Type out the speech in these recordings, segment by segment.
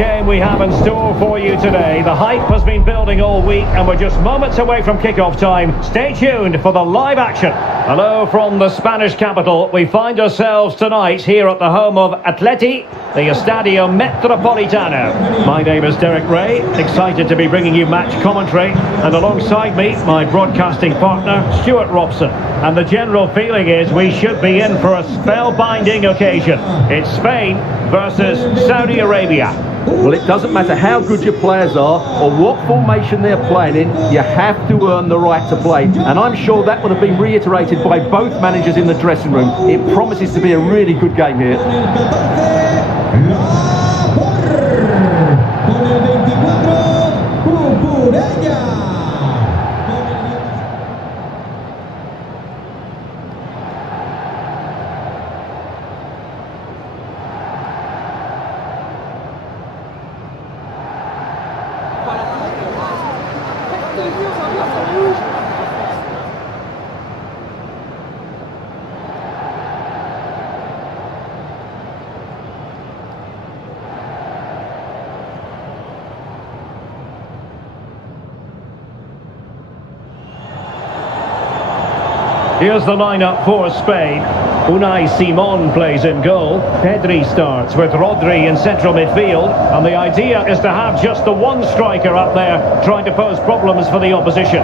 game we have in store for you today. The hype has been building all week and we're just moments away from kickoff time. Stay tuned for the live action. Hello from the Spanish capital. We find ourselves tonight here at the home of Atleti, the Estadio Metropolitano. My name is Derek Ray, excited to be bringing you match commentary, and alongside me, my broadcasting partner, Stuart Robson. And the general feeling is we should be in for a spellbinding occasion. It's Spain versus Saudi Arabia. Well, it doesn't matter how good your players are or what formation they're playing in, you have to earn the right to play. And I'm sure that would have been reiterated by both managers in the dressing room. It promises to be a really good game here. Here's the lineup for Spain. Unai Simon plays in goal. Pedri starts with Rodri in central midfield. And the idea is to have just the one striker up there trying to pose problems for the opposition.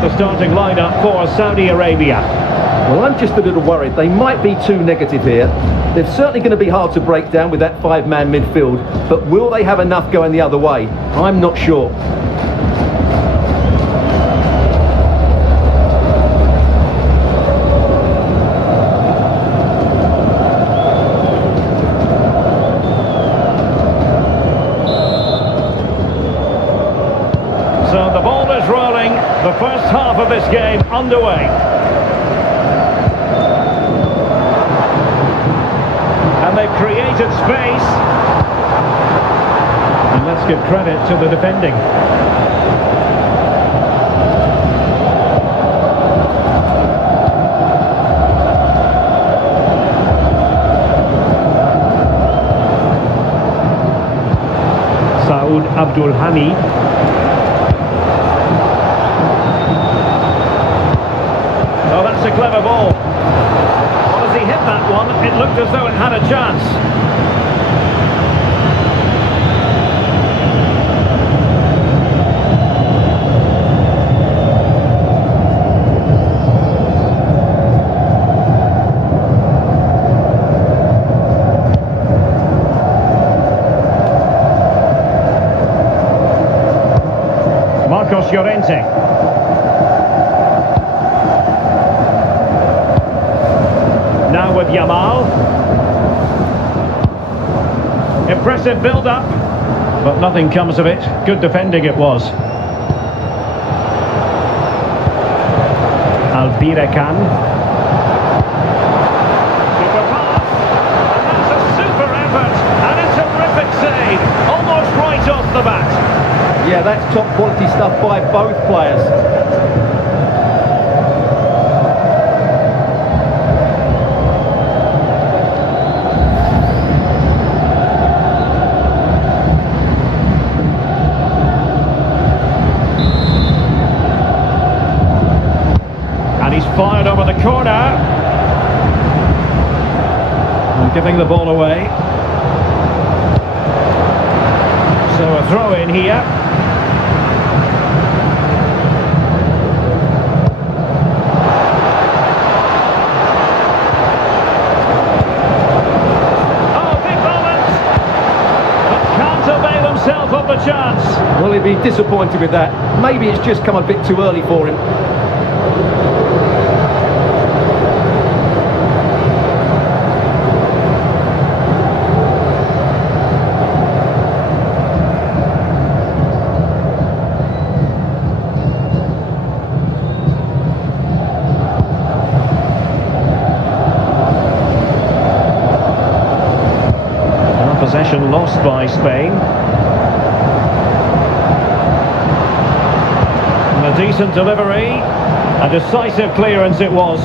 The starting lineup for Saudi Arabia. Well, I'm just a little worried. They might be too negative here. They're certainly going to be hard to break down with that five-man midfield, but will they have enough going the other way? I'm not sure. So the ball is rolling, the first half of this game underway. And they've created space. And let's give credit to the defending. Saud Abdul Hamid. Oh, that's a clever ball. Well, as he hit that one, it looked as though it had a chance. Marcos Llorente. Now with Yamal. Impressive build-up, but nothing comes of it. Good defending it was. Albirekan. Super pass, and that's a super effort, and a terrific save, almost right off the bat. Yeah, that's top quality stuff by both players. Fired over the corner. And giving the ball away. So a throw in here. Oh, big moment. But can't avail himself of the chance. Well, he'd be disappointed with that. Maybe it's just come a bit too early for him. lost by Spain. And a decent delivery. A decisive clearance it was.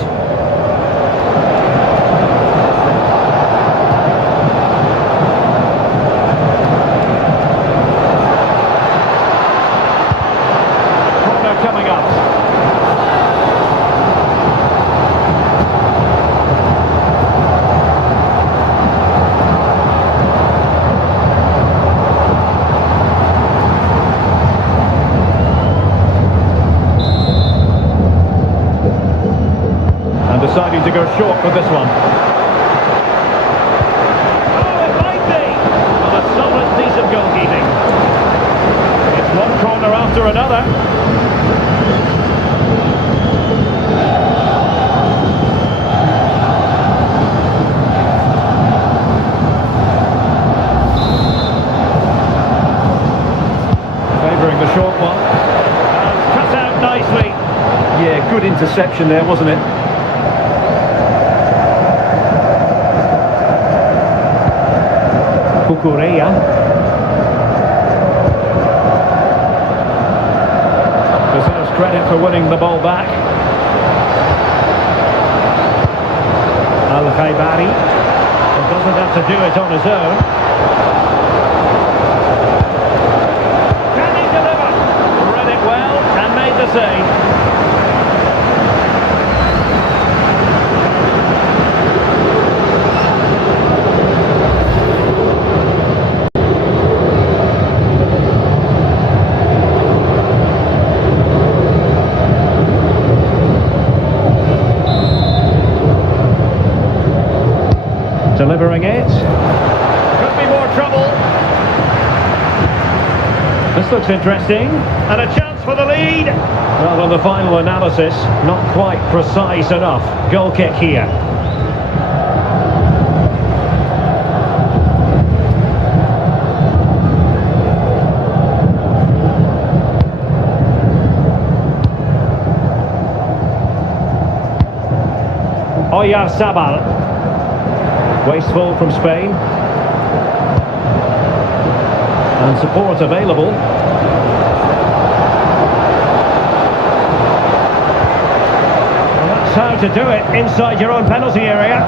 Corner coming up. Deciding to go short with this one. Oh, it might be! Well, a solid piece of goalkeeping. It's one corner after another. Favouring the short one. And cut out nicely. Yeah, good interception there, wasn't it? Kukureya. Deserves credit for winning the ball back. Al-Khaibari doesn't have to do it on his own. Can he deliver? Read it well and made the save. Delivering it. Could be more trouble. This looks interesting. And a chance for the lead. Well, on the final analysis, not quite precise enough. Goal kick here. Oyarzabal. Wasteful from Spain. And support available. Well, that's how to do it inside your own penalty area.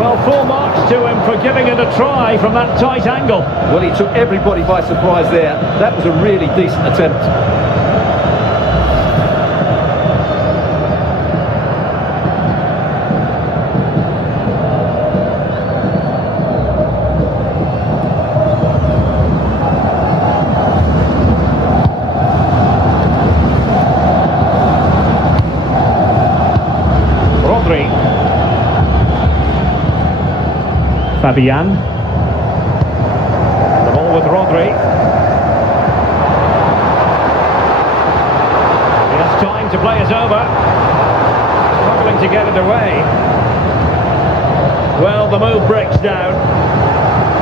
Well, full marks to him for giving it a try from that tight angle. Well, he took everybody by surprise there. That was a really decent attempt. Fabian. The ball with Rodri. He has time to play it over. Struggling to get it away. Well, the move breaks down.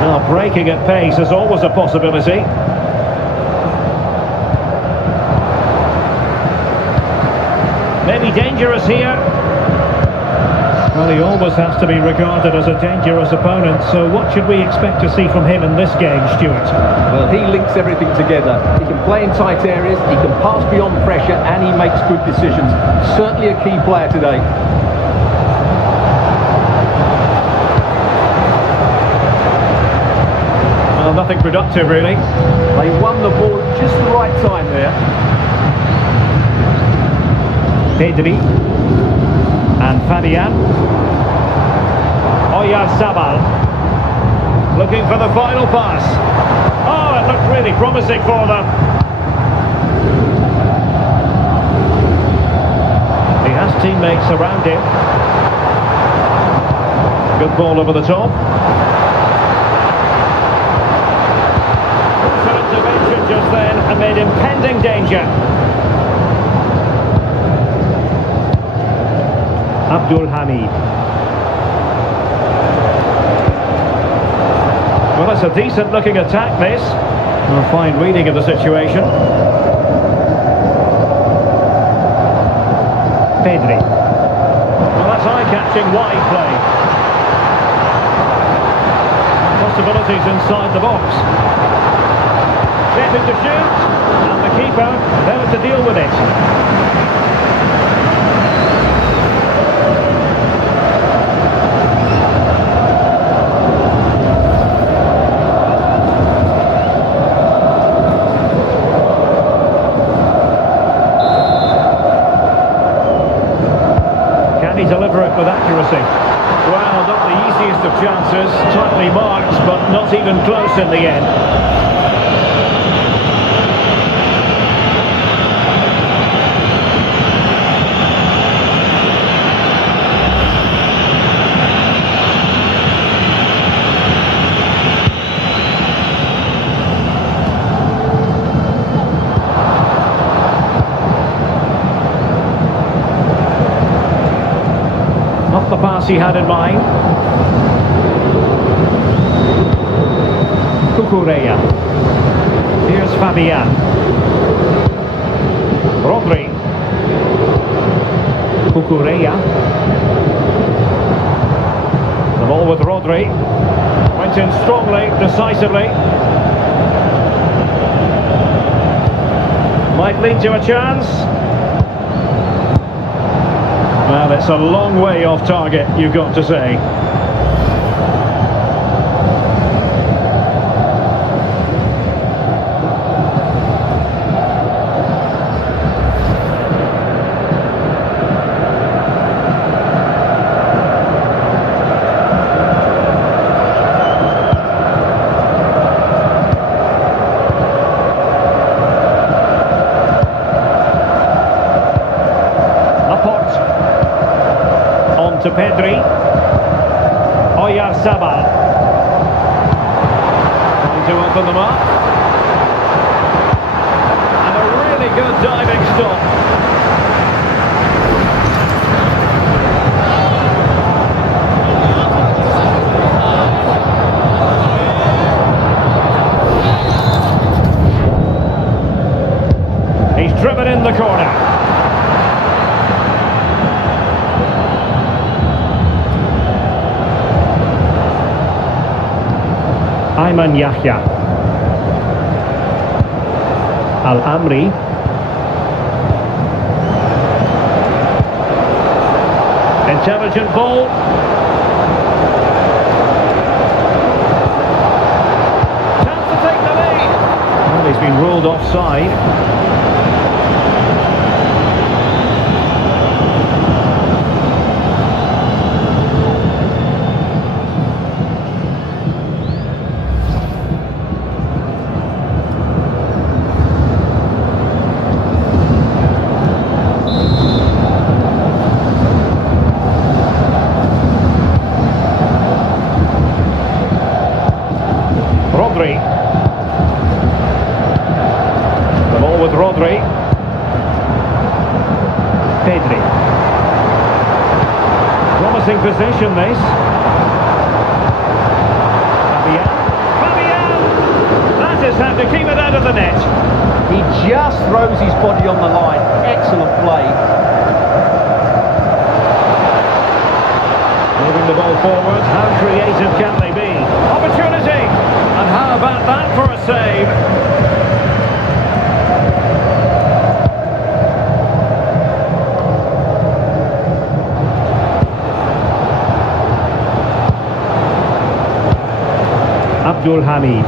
Now, breaking at pace is always a possibility. Maybe dangerous here. Well, he always has to be regarded as a dangerous opponent, so what should we expect to see from him in this game, Stuart? Well, he links everything together. He can play in tight areas, he can pass beyond pressure, and he makes good decisions. Certainly a key player today. Well, nothing productive, really. They won the ball at just the right time there. Pedri. And Fabian. Oyarzabal. Looking for the final pass. Oh, it looked really promising for them. He has teammates around him. Good ball over the top. Crucial intervention just then amid impending danger. Abdul Hamid. Well, it's a decent looking attack, this. A fine reading of the situation. Pedri. Well, that's eye-catching wide play. possibilities inside the box. Set it to shoot, and the keeper there to deal with it. Can he deliver it with accuracy? Well, not the easiest of chances, tightly marked, but not even close in the end. Not the pass he had in mind. Cucurella. Here's Fabian. Rodri. Cucurella. The ball with Rodri. Went in strongly, decisively. Might lead to a chance. Well, it's a long way off target, you've got to say. To Pedri. Oyarzabal. Trying to open them up. And a really good diving stop. He's driven in the corner. Ayman Yahya. Al-Amri. Intelligent ball. Chance to take the lead. Well, he's been ruled offside. Rodri. The ball with Rodri. Pedri. Promising position this. Fabian! That is how to keep it out of the net. He just throws his body on the line. Excellent play. Moving the ball forward. How creative can they be? Opportunity! And how about that for a save? Abdul Hamid.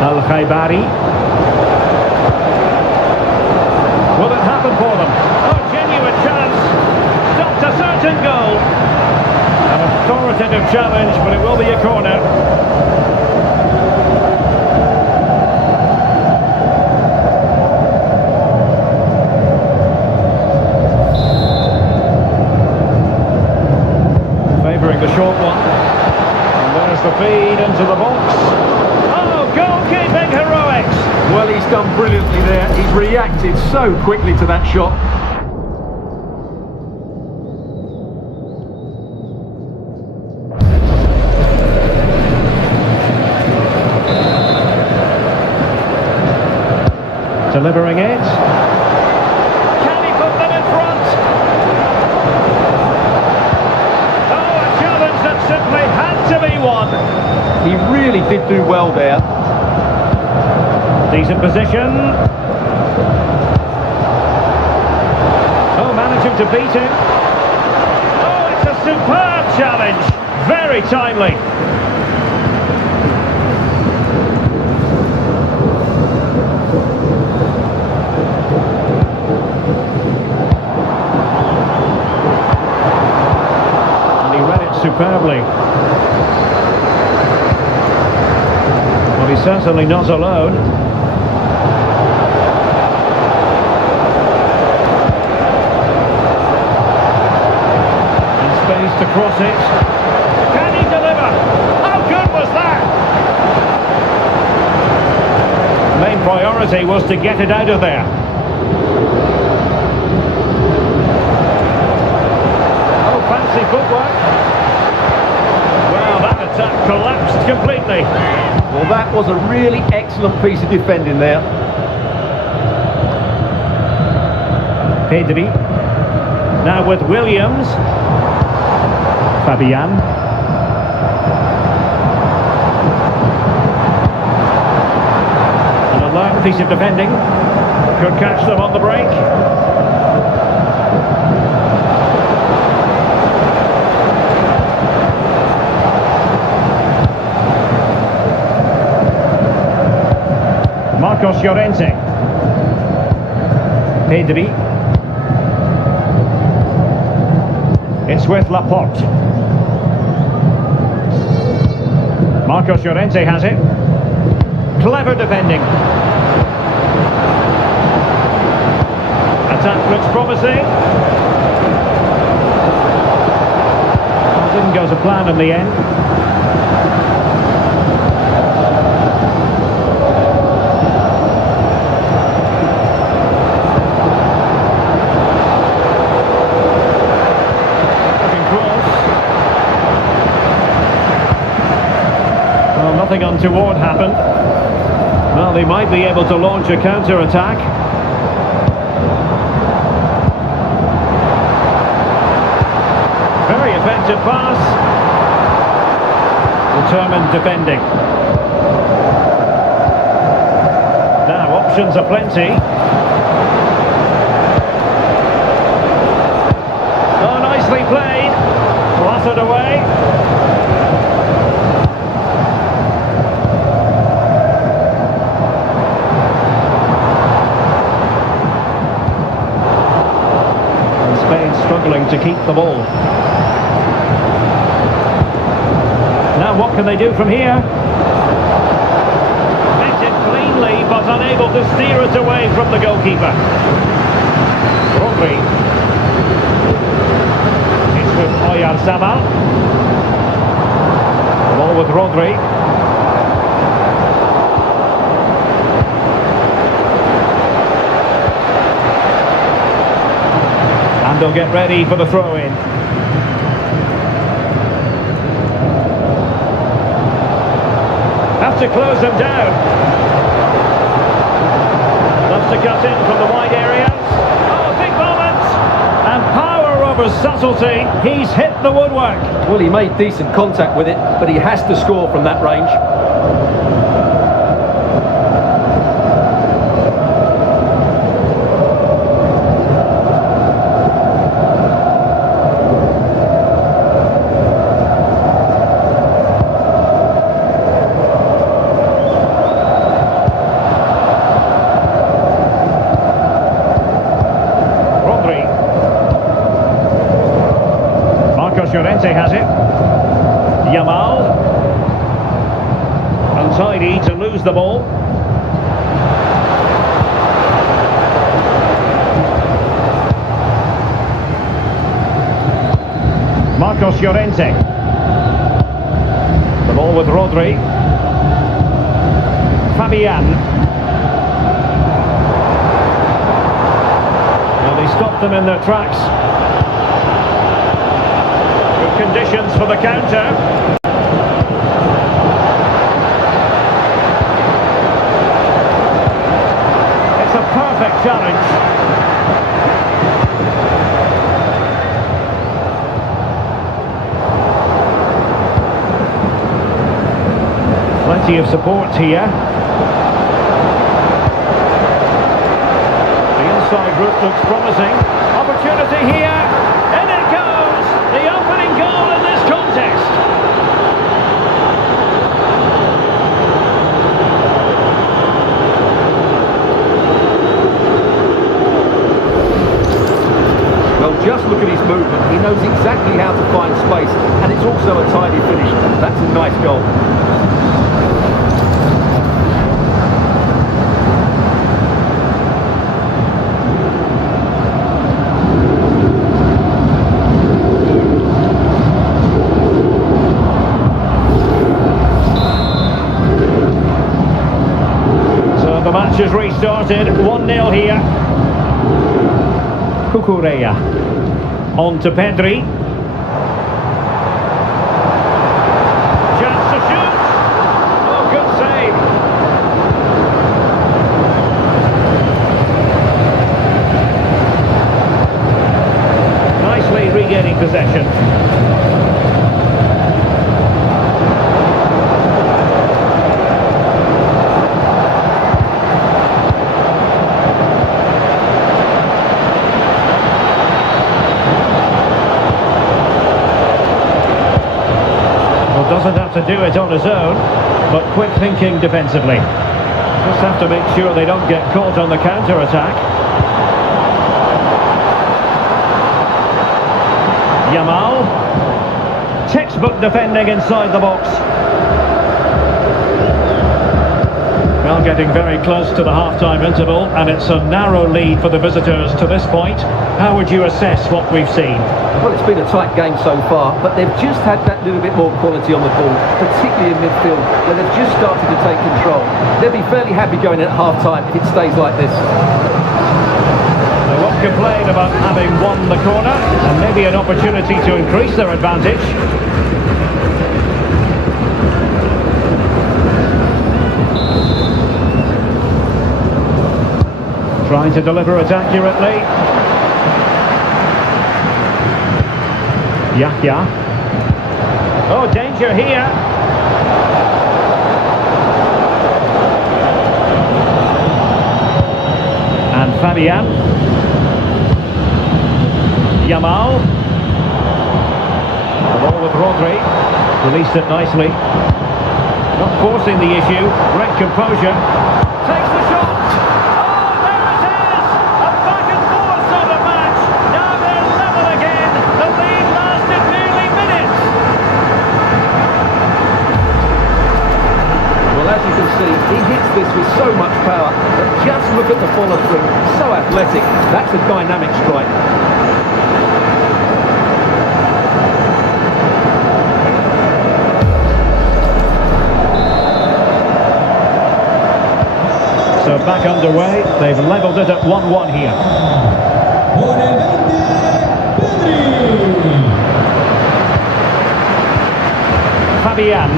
Al-Khaibari. Will it happen for them? Oh, genuine chance. Stopped a certain goal. An authoritative challenge, but it will be a corner. Favouring the short one. And there's the feed into the box. Oh, goalkeeping heroics! Well, he's done brilliantly there. He's reacted so quickly to that shot. Delivering it. Can he put them in front? Oh, a challenge that simply had to be won. really did do well there. Decent position. Oh, managing to beat him. Oh, it's a superb challenge. Very timely. And he read it superbly. Well, he's certainly not alone. To cross it. Can he deliver? How good was that? Main priority was to get it out of there. Oh, fancy footwork. Well, that attack collapsed completely. Well, that was a really excellent piece of defending there. Pedri. Now with Williams. Fabian. An alert piece of defending. Could catch them on the break. Marcos Llorente. Pedri. It's with Laporte. Marcos Llorente has it. Clever defending. Attack looks promising. Well, didn't go to plan in the end. Nothing untoward happened. Well, they might be able to launch a counter-attack. Very effective pass. Determined defending. Now, options are plenty. Oh, nicely played. Clattered away. Struggling to keep the ball. Now what can they do from here? Met it cleanly but unable to steer it away from the goalkeeper. Rodri. It's with Oyarzabal. Ball with Rodri. They'll get ready for the throw-in. Have to close them down. Loves to cut in from the wide areas. Oh, big moment! And power over subtlety. He's hit the woodwork. Well, he made decent contact with it, but he has to score from that range. Llorente has it. Yamal. Untidy to lose the ball. Marcos Llorente. The ball with Rodri. Fabian. Well, they stopped them in their tracks. Conditions for the counter. It's a perfect challenge. plenty of support here. The inside route looks promising. Opportunity here. In it goes. The opening goal in this contest. Well, just look at his movement. He knows exactly how to find space, and it's also a tidy finish. That's a nice goal. So the match has restarted. 1-0 here. Cucurella. On to Pedri. Chance to shoot. Oh, good save. Nicely regaining possession. Doesn't have to do it on his own, but quick thinking defensively. Just have to make sure they don't get caught on the counter-attack. Yamal. Textbook defending inside the box. Well, getting very close to the half-time interval, and it's a narrow lead for the visitors to this point. How would you assess what we've seen? Well, it's been a tight game so far, but they've just had that little bit more quality on the ball, particularly in midfield, where they've just started to take control. They'll be fairly happy going in at half-time if it stays like this. They won't complain about having won the corner, and maybe an opportunity to increase their advantage. Trying to deliver it accurately. Yahya. Oh, danger here. And Fabian. Yamal. The ball with Rodri. Released it nicely. Not forcing the issue. Great composure. Takes the shot. He hits this with so much power, but just look at the follow through. So athletic. That's a dynamic strike. So back underway. They've levelled it at 1-1 here. Fabian.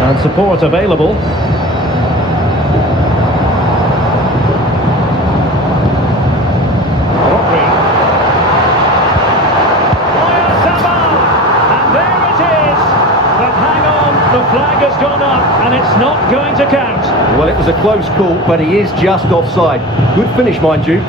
And support available. Rodri. And there it is. But hang on, the flag has gone up and it's not going to count. Well, it was a close call, but he is just offside. Good finish, mind you.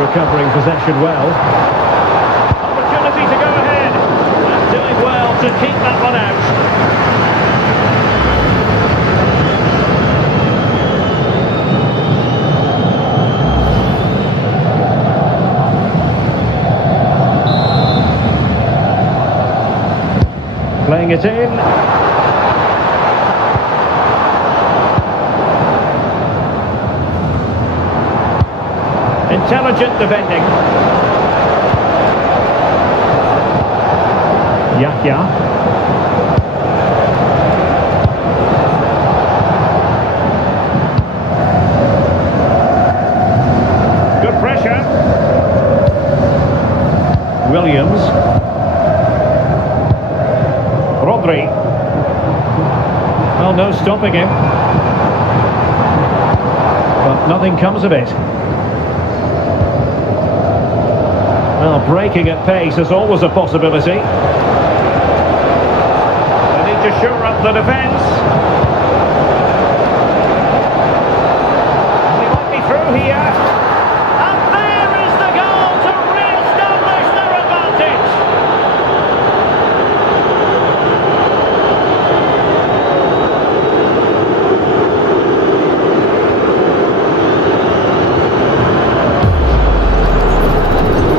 Recovering possession well. Opportunity to go ahead. And doing well to keep that one out. Playing it in. Intelligent defending. Yahya. Good pressure. Williams. Rodri. Well, no stopping him. nothing comes of it. Well, breaking at pace is always a possibility. They need to shore up the defence. They might be through here. And there is the goal to re-establish their advantage.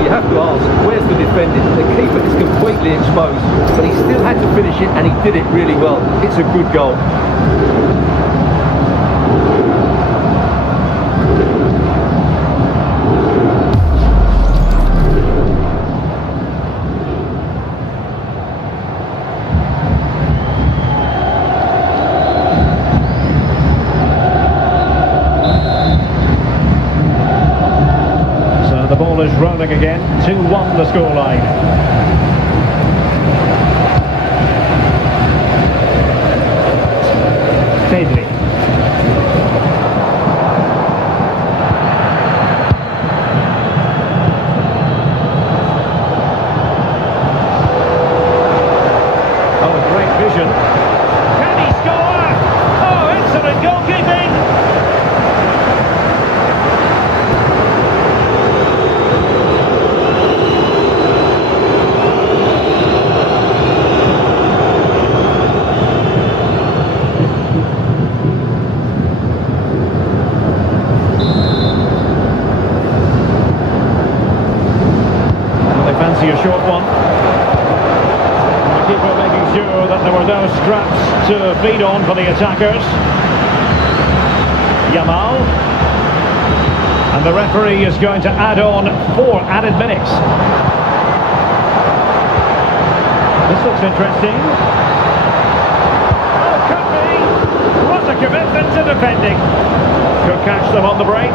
You have to ask, where's the defending? The keeper is completely exposed, but he still had to finish it, and he did it really well. It's a good goal. The ball is rolling again. 2-1 the scoreline. Pedri. Oh, great vision. Can he score? Oh, excellent goalkeeping. Fancy a short one. The keeper making sure that there were no scraps to feed on for the attackers. Yamal. And the referee is going to add on 4 added minutes. This looks interesting. Oh, could be. What a commitment to defending. Could catch them on the break.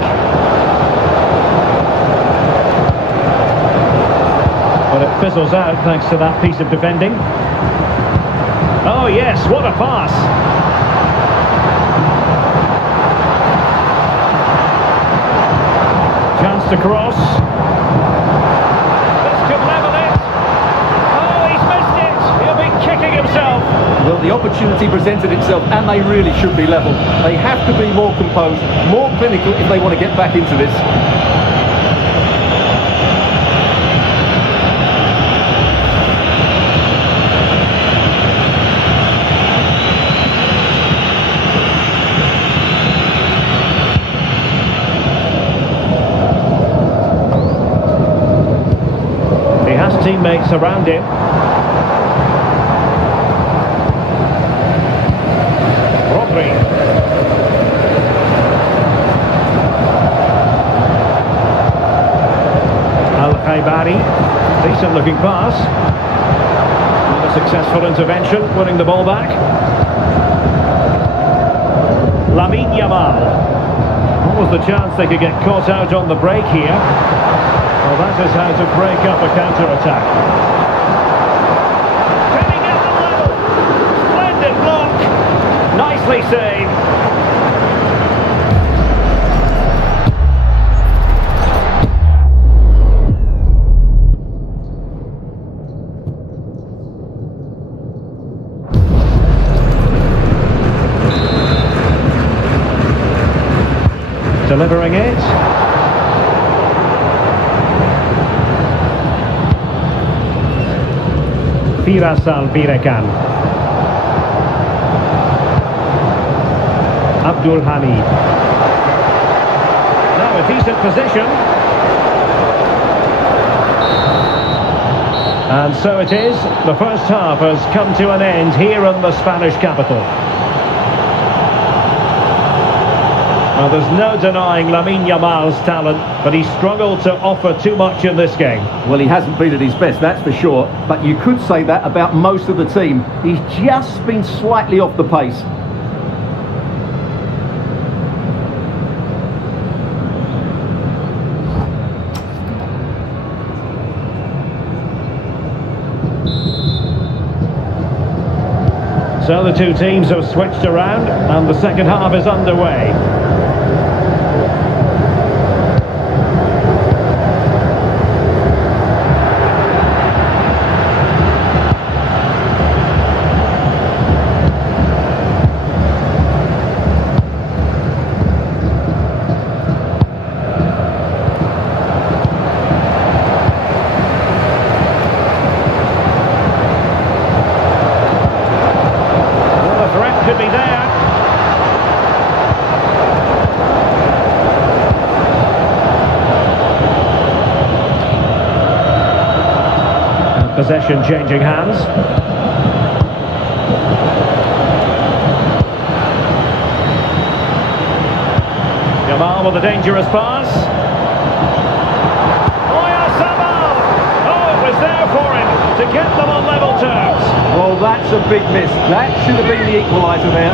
But it fizzles out thanks to that piece of defending. Oh yes, what a pass! Chance to cross. This could level it. Oh, he's missed it. He'll be kicking himself. Well, the opportunity presented itself, and they really should be level. They have to be more composed, more clinical if they want to get back into this. Teammates around him. Rodri. Al-Khaibari. Decent looking pass. And a successful intervention, winning the ball back. Lamine Yamal. What was the chance they could get caught out on the break here? Well, that is how to break up a counter-attack. Can he get the level? Splendid block. Nicely saved. Delivering it. Firasal Birekan. Abdul Hamid. Now a decent position. And so it is. The first half has come to an end here in the Spanish capital. Well, there's no denying Lamine Yamal's talent, but he struggled to offer too much in this game. Well, he hasn't been at his best, that's for sure. But you could say that about most of the team. He's just been slightly off the pace. So the two teams have switched around and the second half is underway. possession changing hands. Jamal with a dangerous pass. There for him to get them on level terms. Well, that's a big miss. That should have been the equaliser there.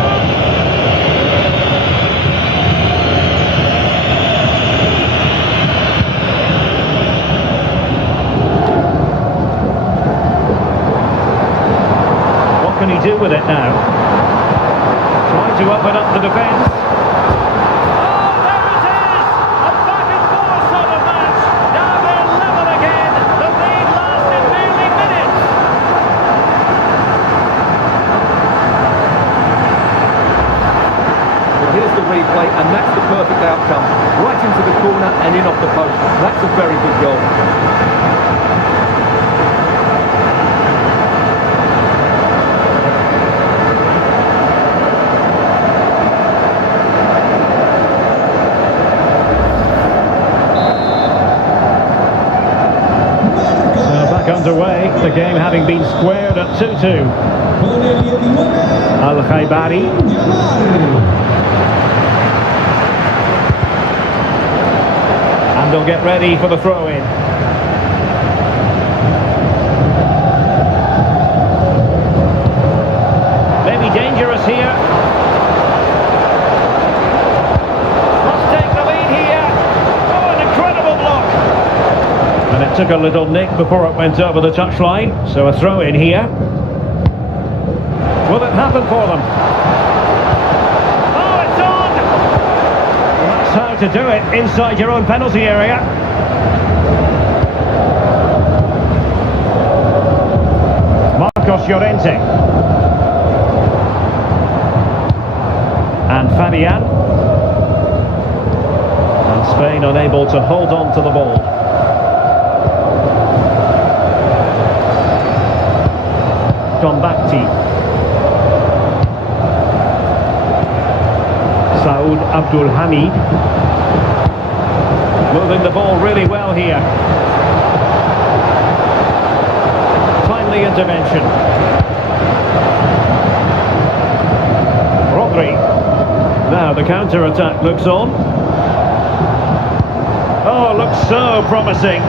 What can he do with it now? Trying to open up the defence. Replay, and that's the perfect outcome. Right into the corner and in off the post. That's a very good goal. So back underway, the game having been squared at 2-2. Al-Khaibari. They'll get ready for the throw-in. Maybe dangerous here. Must take the lead here. Oh, an incredible block. And it took a little nick before it went over the touchline. So a throw-in here. Will it happen for them? How to do it inside your own penalty area. Marcos Llorente and Fabian, and Spain unable to hold on to the ball. Tombakti, Saud Abdul Hamid. Moving the ball really well here. Timely intervention. Rodri. Now the counter-attack looks on. Oh, looks so promising.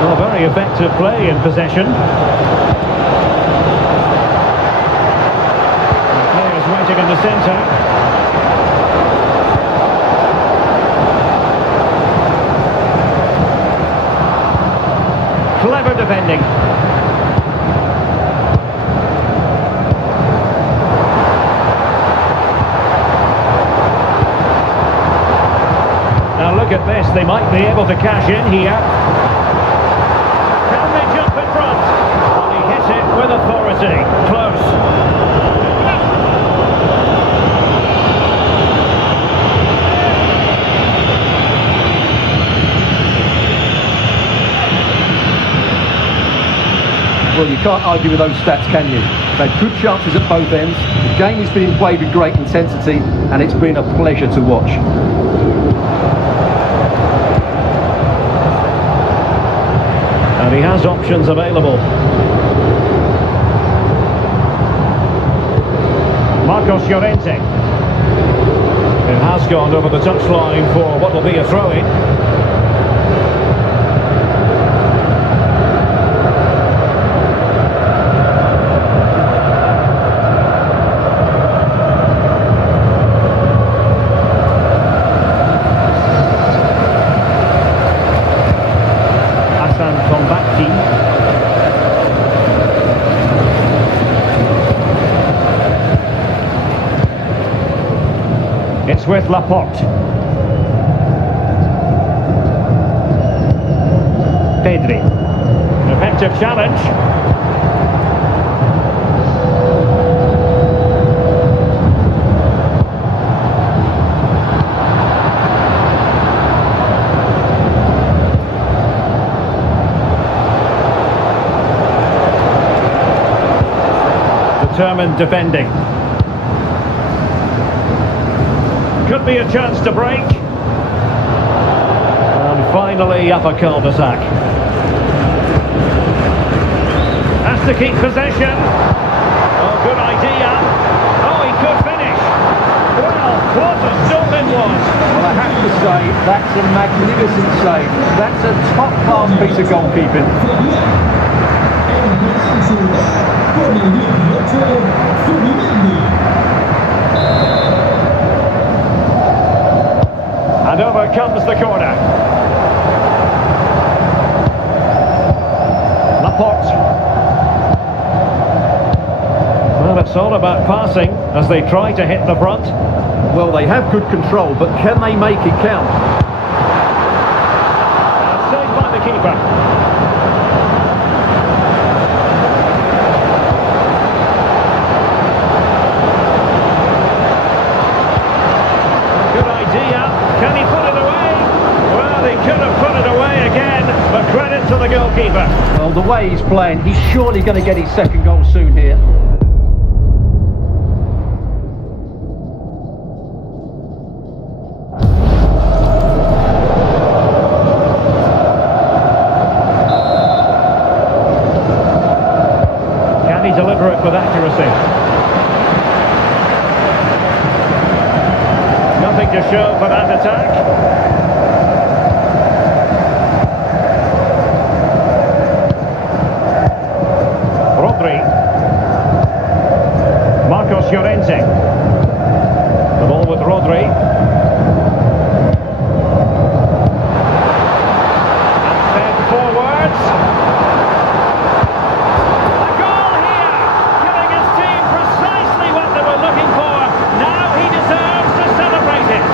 Oh, very effective play in possession. The players waiting in the centre. Clever defending. Now look at this, they might be able to cash in here. Can they jump in front? Well, he hit it with authority. Close. Well, you can't argue with those stats, can you? They've had good chances at both ends. The game is being played with great intensity, and it's been a pleasure to watch. And he has options available. Marcos Llorente. It has gone over the touchline for what will be a throw-in. It's with Laporte. Pedri. Effective challenge. Determined defending. Could be a chance to break. And finally up a cul-de-sac. Has to keep possession. Oh, good idea. Oh, he could finish. Well, what a stop it was. Well, I have to say, that's a magnificent save. That's a top-class piece of goalkeeping. And over comes the corner. Laporte. Well, it's all about passing as they try to hit the front. Well, they have good control, but can they make it count? Saved by the keeper. Can he put it away? Well, he could have put it away again, but credit to the goalkeeper. Well, the way he's playing, he's surely going to get his second goal soon here. Can he deliver it with accuracy? Nothing to show for that attack. Rodri. Marcos Llorente. The ball with Rodri. And fed forwards. A goal here, giving his team precisely what they were looking for. Now he deserves to celebrate it.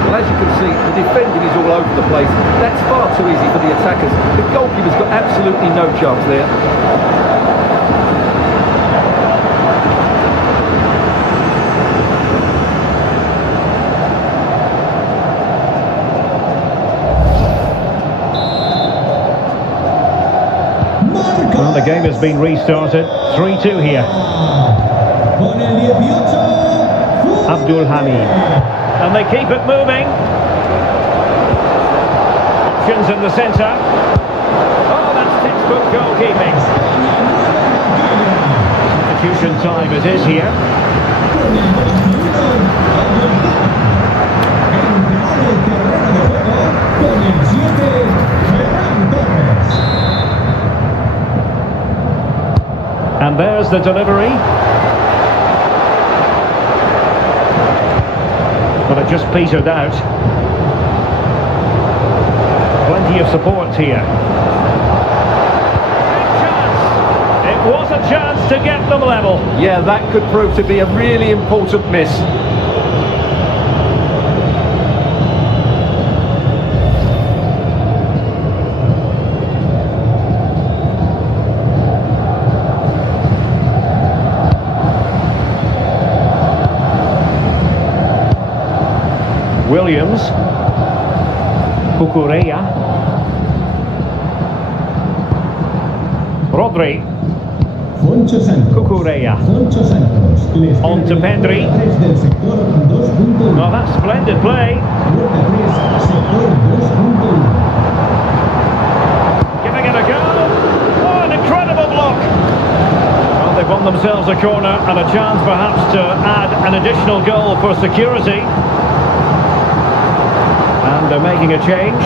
Well, as you can see, the defending is all over the place. That's far too easy for the attackers. The goalkeeper's got absolutely no chance there. Well, the game has been restarted. 3-2 here. Abdul Hamid. And they keep it moving. Options in the centre. Oh, that's textbook goalkeeping. Substitution time it is here. And there's the delivery. But it just petered out. Plenty of support here. Chance. It was a chance to get them level. Yeah, that could prove to be a really important miss. Williams. Cucurella. Rodri. Cucurella. On to Pedri. Oh, that's splendid play. Giving it a go. Oh, an incredible block. Well, they've won themselves a corner and a chance perhaps to add an additional goal for security. And they're making a change.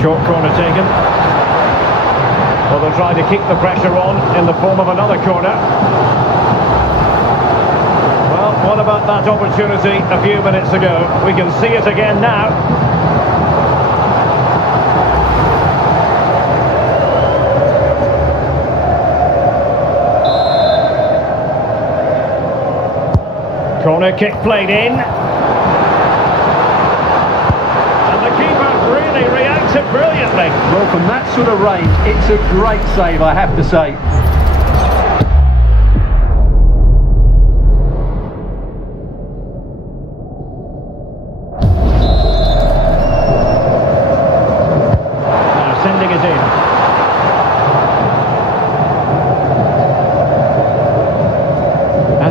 Short corner taken. Well, they'll try to keep the pressure on in the form of another corner. Well, what about that opportunity a few minutes ago? We can see it again now. Corner kick played in. And the keeper really reacted brilliantly. Well, from that sort of range, it's a great save, I have to say.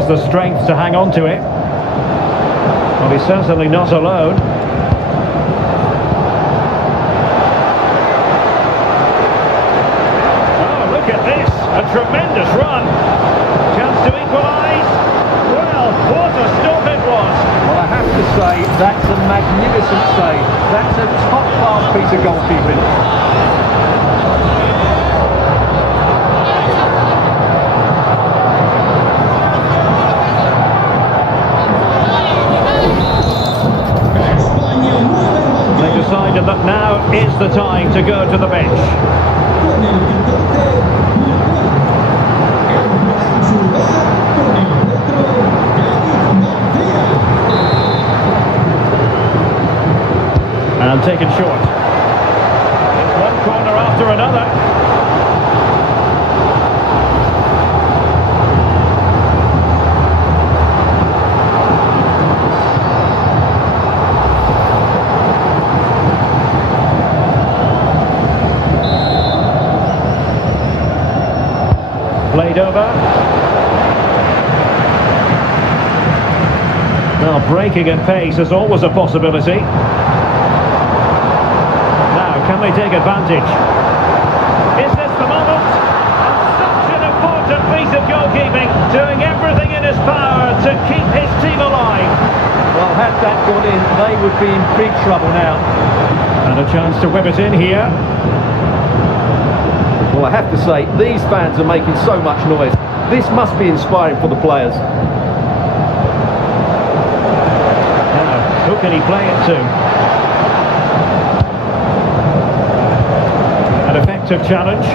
has the strength to hang on to it. Well, he's certainly not alone. Oh, look at this. A tremendous run. Chance to equalise. Well, what a stop it was. Well, I have to say, that's a magnificent save. That's a top-class piece of goalkeeping. They decided that now is the time to go to the bench. And taken short. One corner after another. Played over. Now breaking at pace is always a possibility. Can they take advantage? Is this the moment? And such an important piece of goalkeeping, doing everything in his power to keep his team alive. Well, had that gone in, they would be in big trouble now. And a chance to whip it in here. Well, I have to say, these fans are making so much noise. This must be inspiring for the players. Now, who can he play it to? Effective challenge.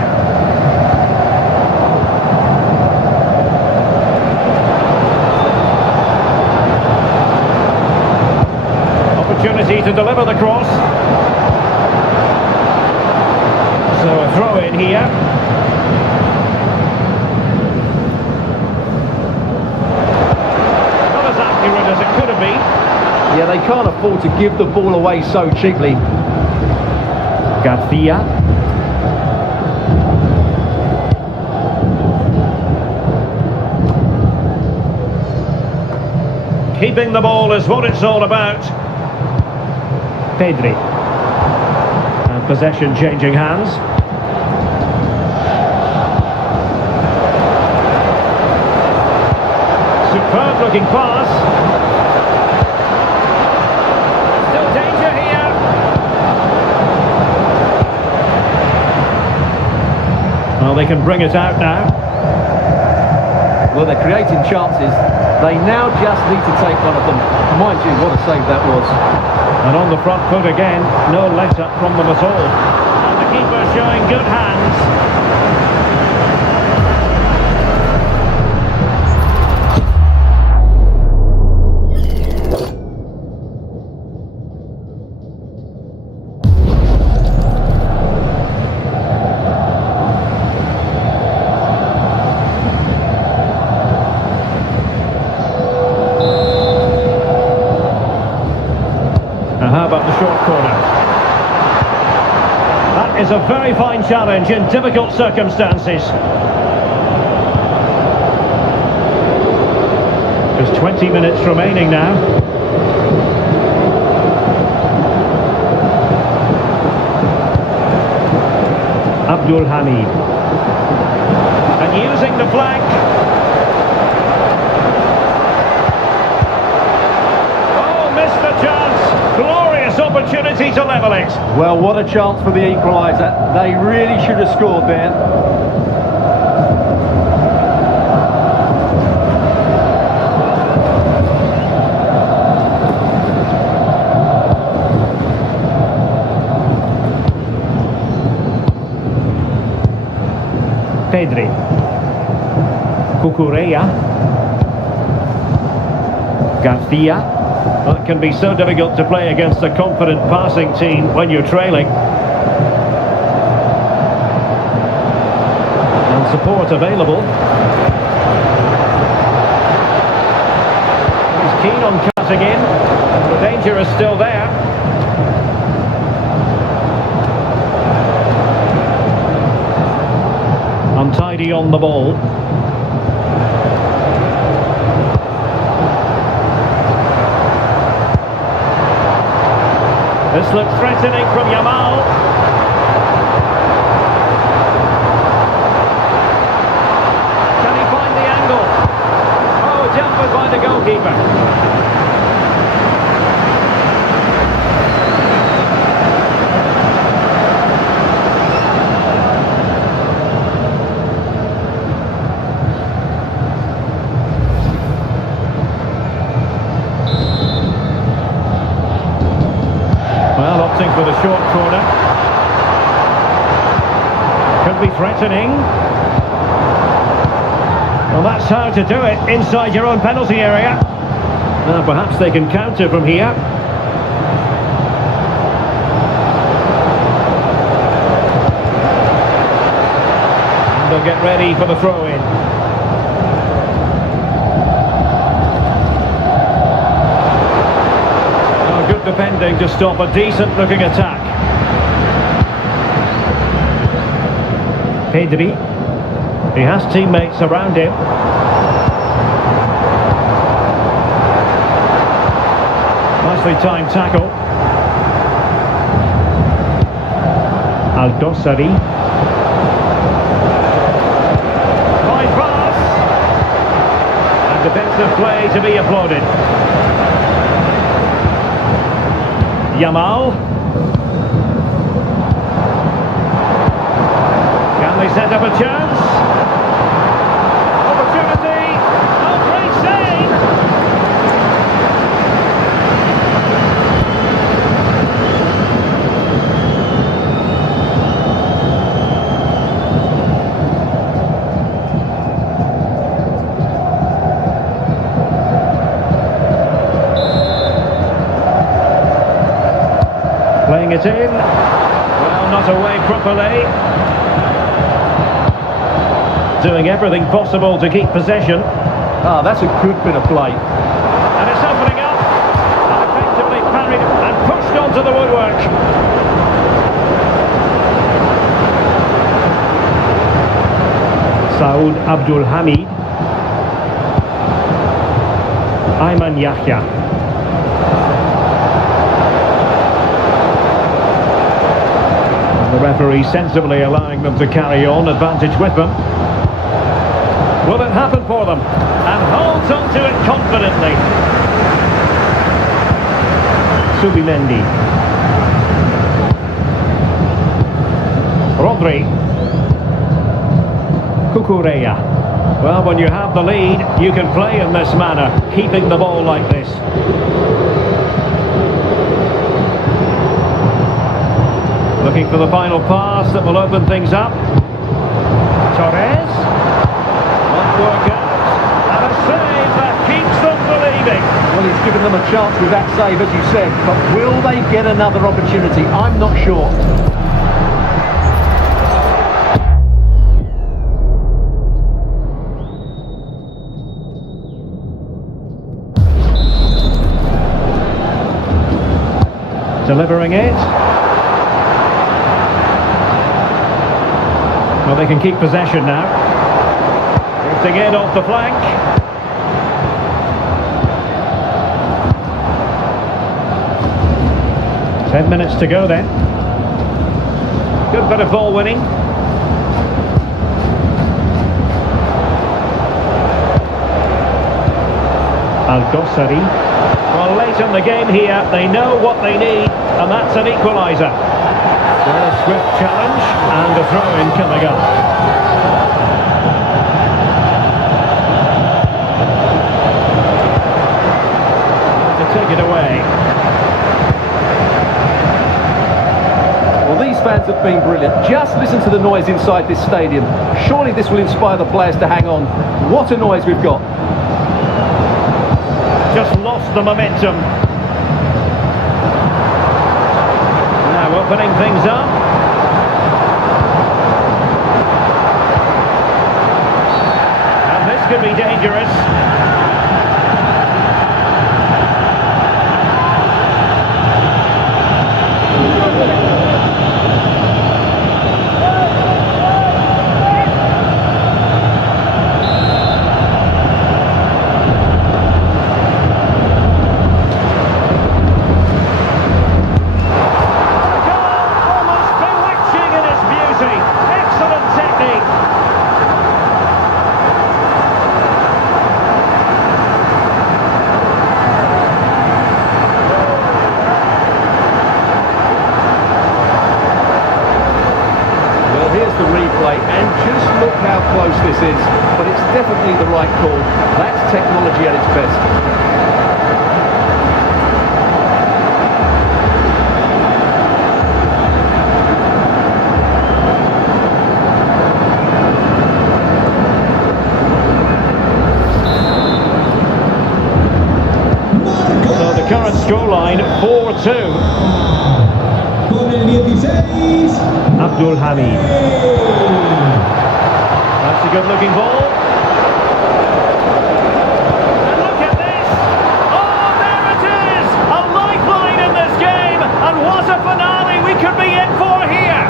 Opportunity to deliver the cross. So a throw in here. Not as accurate as it could have been. Yeah, they can't afford to give the ball away so cheaply. Garcia. Keeping the ball is what it's all about. Pedri. And possession changing hands. Superb looking pass. Still danger here. Well, they can bring it out now. Well, they're creating chances. They now just need to take one of them. Mind you, what a save that was. And on the front foot again, no let-up from them at all. And the keeper showing good hands. How about the short corner? That is a very fine challenge in difficult circumstances. Just 20 minutes remaining now. Abdul Hamid. And using the flank. Glorious opportunity to level it. Well, what a chance for the equaliser. They really should have scored there. Pedri. Cucurella. Garcia. Well, it can be so difficult to play against a confident passing team when you're trailing. And support available. He's keen on cutting in. The danger is still there. Untidy on the ball. This looks threatening from Yamal. Can he find the angle? Oh, jumpered by the goalkeeper. Well, opting for the short corner. Could be threatening. Well, that's how to do it, inside your own penalty area. Now, perhaps they can counter from here. And they'll get ready for the throw-in. Good defending to stop a decent-looking attack. Pedri. He has teammates around him. Nicely timed tackle. Aldosari. Fine pass. And defensive play to be applauded. Yamal. Can they set up a chance? Opportunity. Oh, great save! Playing it in. Well, not away properly. Doing everything possible to keep possession. Ah, that's a good bit of play. And it's opening up. And effectively parried and pushed onto the woodwork. Saud Abdul Hamid. Ayman Yahya. The referee sensibly allowing them to carry on, advantage with them. Will it happen for them? And holds on to it confidently. Subimendi. Rodri. Cucurella. Well, when you have the lead, you can play in this manner, keeping the ball like this. Looking for the final pass that will open things up. Torres. Won't work out. And a save that keeps them believing. Well, he's given them a chance with that save, as you said. But will they get another opportunity? I'm not sure. Delivering it. Well, they can keep possession now. Drifting in off the flank. Ten minutes to go then. Good bit of ball winning. Aldosari. Well, late in the game here, they know what they need, and that's an equaliser. Well, a swift challenge, and a throw-in coming up. To take it away. Well, these fans have been brilliant. Just listen to the noise inside this stadium. Surely this will inspire the players to hang on. What a noise we've got. Just lost the momentum. Now opening things up. And this could be dangerous. close this is, but it's definitely the right call. That's technology at its best. Current scoreline 4-2. Abdul Hamid. That's a good looking ball. And look at this. Oh, there it is. A lifeline in this game. And what a finale we could be in for here.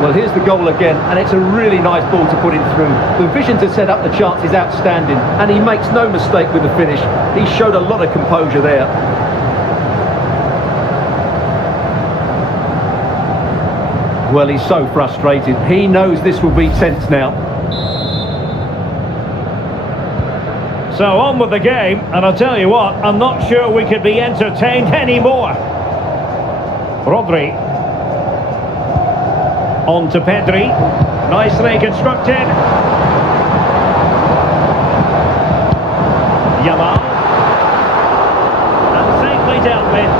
Well, here's the goal again, and it's a really nice ball to put it through. The vision to set up the chance is outstanding, and he makes no mistake with the finish. He showed a lot of composure there. Well, he's so frustrated. He knows this will be tense now. So on with the game, and I'll tell you what, I'm not sure we could be entertained anymore. Rodri. On to Pedri, nicely constructed. Yamal, and safely dealt with.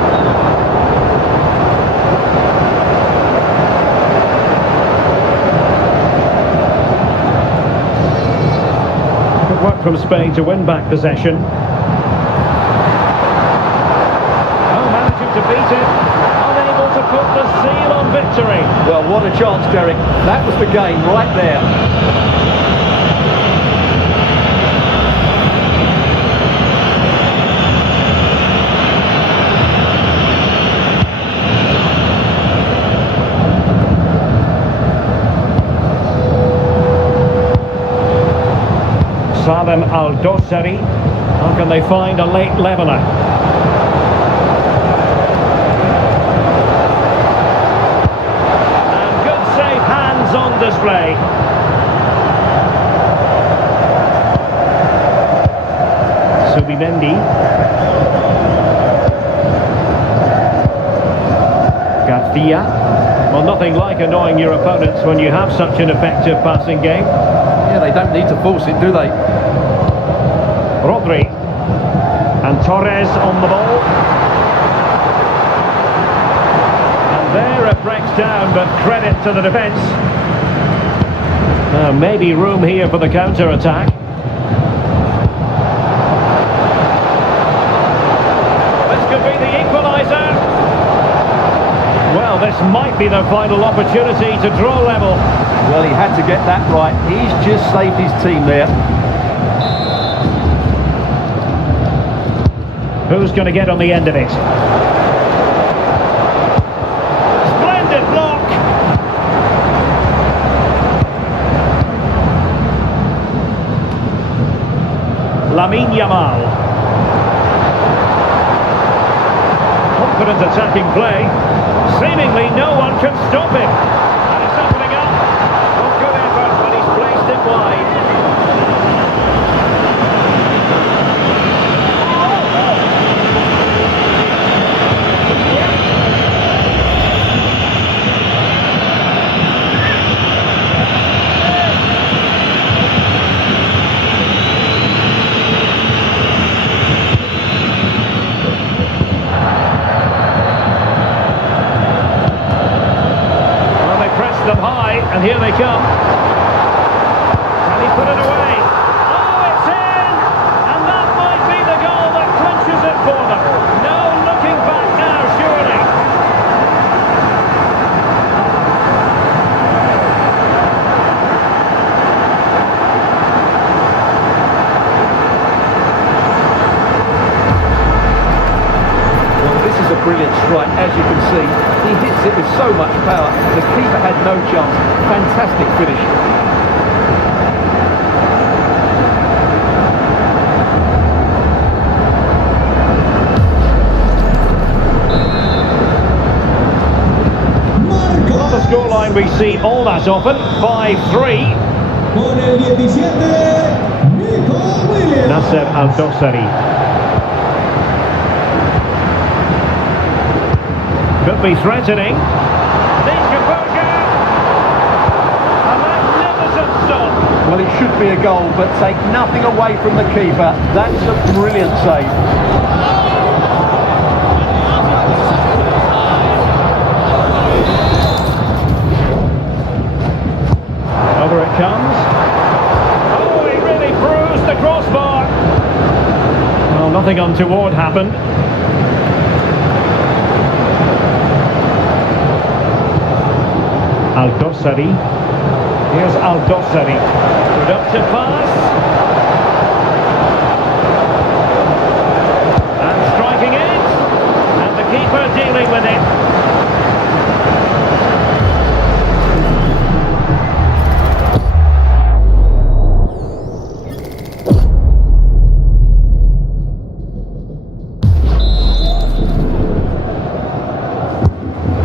Good work from Spain to win back possession. Oh, managing to beat it. To put the seal on victory. Well, what a chance, Derek. That was the game right there. Salem Al-Dosari. How can they find a late leveller? On display. Subimendi. Garcia. Well, nothing like annoying your opponents when you have such an effective passing game. Yeah, they don't need to force it, do they? Rodri. And Torres on the ball. And there it breaks down, but credit to the defence. Maybe room here for the counter-attack. This could be the equaliser. Well, this might be their final opportunity to draw level. Well, he had to get that right. He's just saved his team there. Who's going to get on the end of it? Splendid block. Lamine Yamal. Confident attacking play. Seemingly no one can stop him. And it's opening up. Well, good effort, but he's placed it wide. Them high, and here they come. Can he put it away? Oh, it's in! And that might be the goal that clinches it for them. No looking back now, surely. Well, this is a brilliant strike, as you can see. He hits it with so much power. The keeper had no chance. Fantastic finish. Not a scoreline we see all that often. 5-3. Nasser Al-Dosari. Could be threatening. Needs composure. A magnificent stop. Well, it should be a goal, but take nothing away from the keeper. That's a brilliant save. Over it comes. Oh, he really bruised the crossbar. Well, nothing untoward happened. Al-Dossari. Here's Al-Dossari. Productive pass. And striking it. And the keeper dealing with it.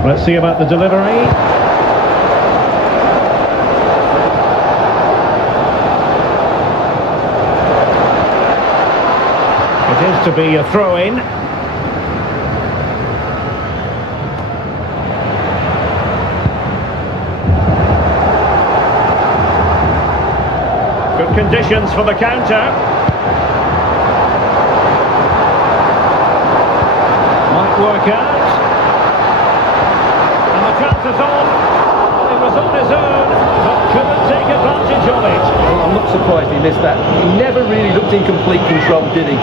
Let's see about the delivery. It is to be a throw-in. Good conditions for the counter. Might work out. Chances on. It was on his own, but couldn't take advantage of it. Well, I'm not surprised he missed that. He never really looked in complete control, did he?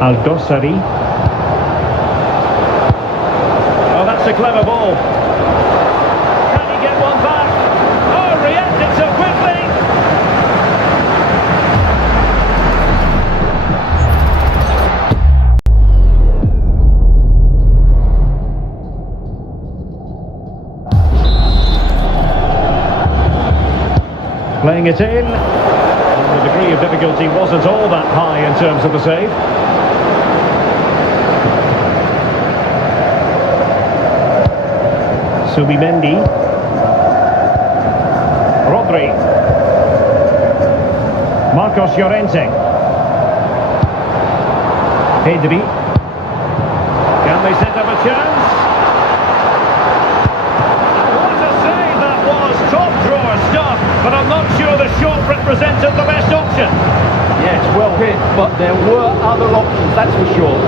Al-Dossari. That's a clever ball. Can he get one back? Oh, reacted so quickly! Playing it in. And the degree of difficulty wasn't all that high in terms of the save. Subimendi. Rodri. Marcos Llorente. Pedri. Can they set up a chance? What a save that was! Top drawer stuff, but I'm not sure the shot represented the best option. Yes, well hit, but there were other options, that's for sure.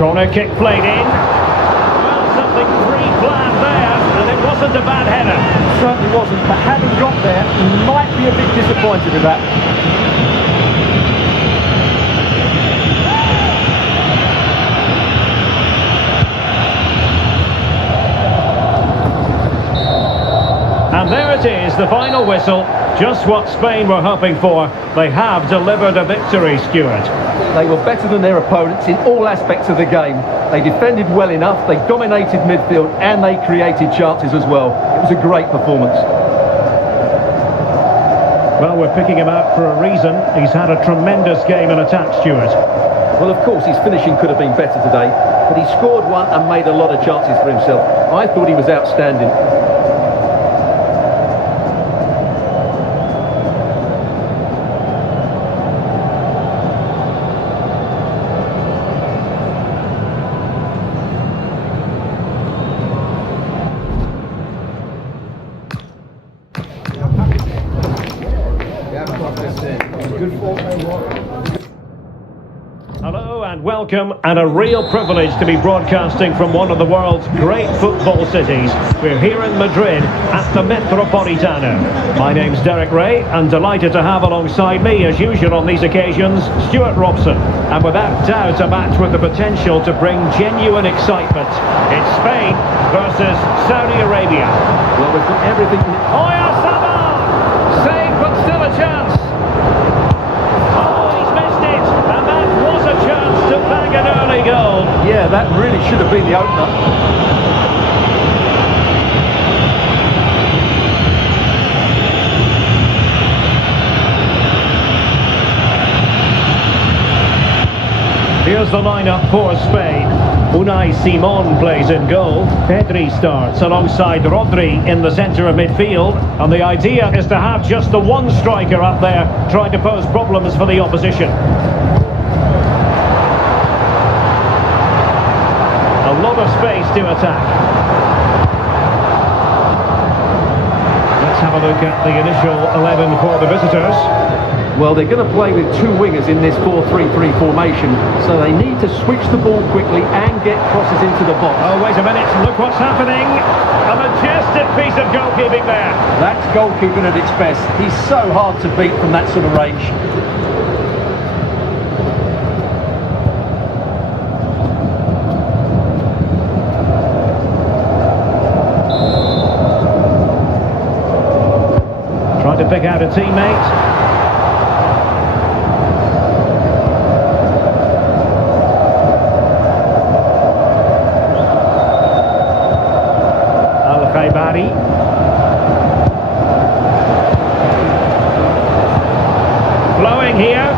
Corner kick played in. Well, something pre-planned there, and it wasn't a bad header. It certainly wasn't, but having got there, he might be a bit disappointed with that. And there it is, the final whistle. Just what Spain were hoping for. They have delivered a victory, Stuart. They were better than their opponents in all aspects of the game. They defended well enough, they dominated midfield, and they created chances as well. It was a great performance. Well, we're picking him out for a reason. He's had a tremendous game in attack, Stuart. Well, of course, his finishing could have been better today, but he scored one and made a lot of chances for himself. I thought he was outstanding. Hello and welcome, and a real privilege to be broadcasting from one of the world's great football cities. We're here in Madrid at the Metropolitano. My name's Derek Ray, and delighted to have alongside me, as usual on these occasions, Stuart Robson. And without doubt, a match with the potential to bring genuine excitement. It's Spain versus Saudi Arabia. Well, we've got everything. Oyarzabal! Save, but still a chance. Yeah, that really should have been the opener. the lineup for Spain. Unai Simon plays in goal. Pedri starts alongside Rodri in the centre of midfield. And the idea is to have just the one striker up there trying to pose problems for the opposition. A lot of space to attack. Let's have a look at the initial 11 for the visitors. Well, they're going to play with two wingers in this 4-3-3 formation, so they need to switch the ball quickly and get crosses into the box. Oh, wait a minute, look what's happening. A majestic piece of goalkeeping there. That's goalkeeping at its best. He's so hard to beat from that sort of range. Trying to pick out a teammate. Flowing here.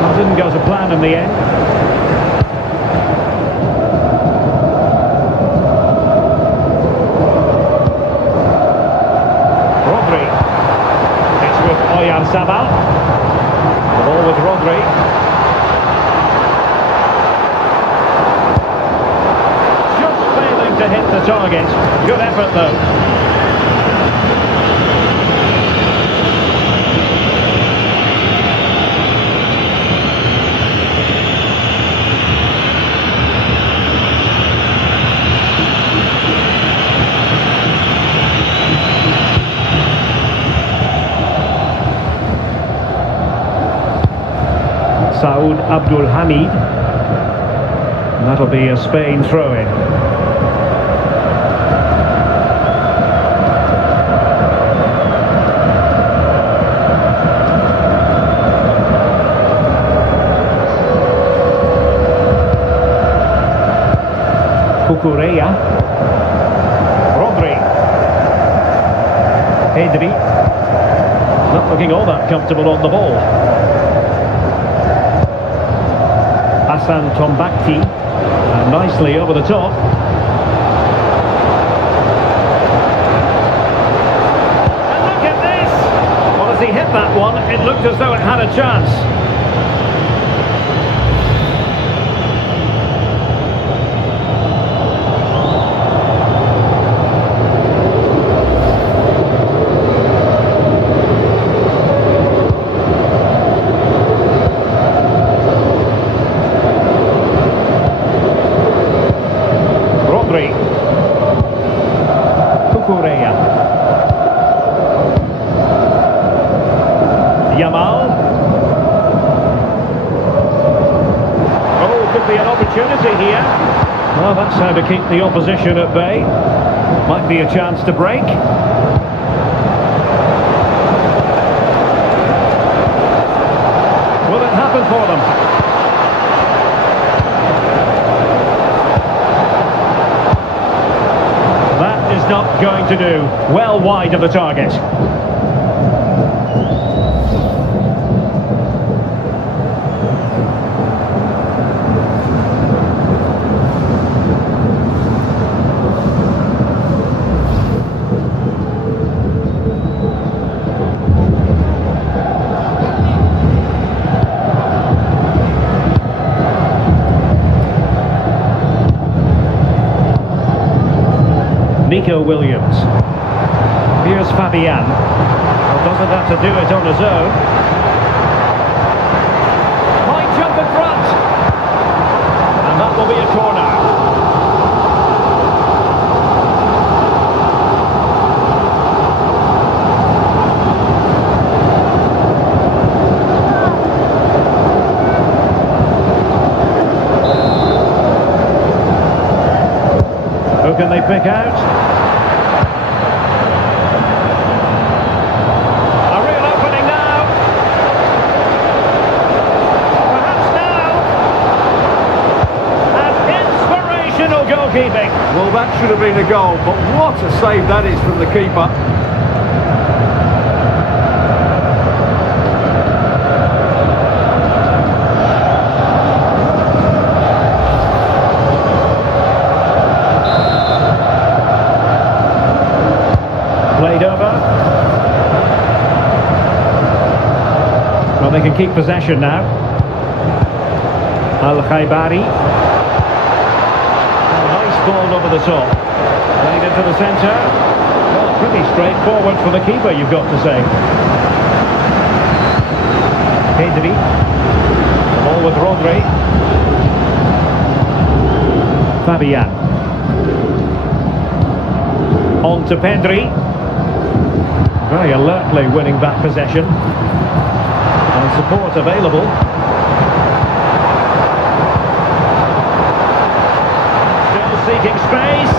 Well, didn't go to plan in the end. Rodri. It's with Oyarzabal. The ball with Rodri. Just failing to hit the target. Good effort though. Saud Abdul Hamid. That'll be a Spain throw-in. Cucurella. Rodri. Pedri. Not looking all that comfortable on the ball. Hassan Tombakti, nicely over the top. And look at this! Well, as he hit that one, it looked as though it had a chance. Cucurella. Yamal. Oh, could be an opportunity here. Well, that's how to keep the opposition at bay. Might be a chance to break. Will it happen for them? Not going to do. Well wide of the target. Nico Williams. Here's Fabian. Well, doesn't have to do it on his own. Might jump in front. And that will be a corner. Who can they pick out? Goalkeeping. Well, that should have been a goal, but what a save that is from the keeper. They can keep possession now. Al-Khaibari. Nice ball over the top. Played into the centre. Well, pretty straightforward for the keeper, you've got to say. Pedri. The ball with Rodri. Fabian. On to Pedri. Very alertly winning back possession. And support available. Still seeking space.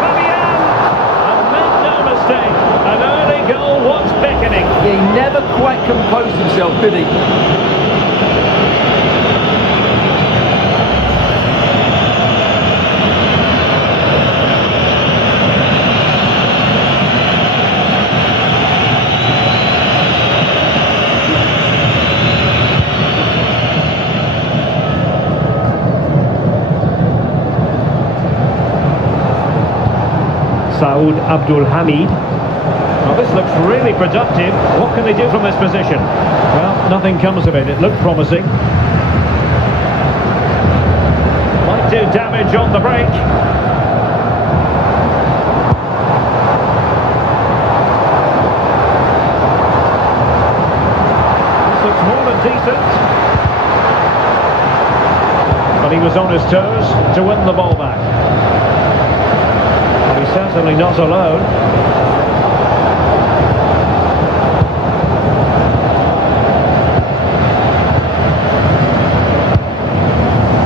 Fabian! And make no mistake, an early goal was beckoning. He never quite composed himself, did he? Saud Abdul Hamid. Well, this looks really productive. What can they do from this position? Well, nothing comes of it. It looked promising. Might do damage on the break. This looks more than decent. But he was on his toes to win the ball back. He's certainly not alone.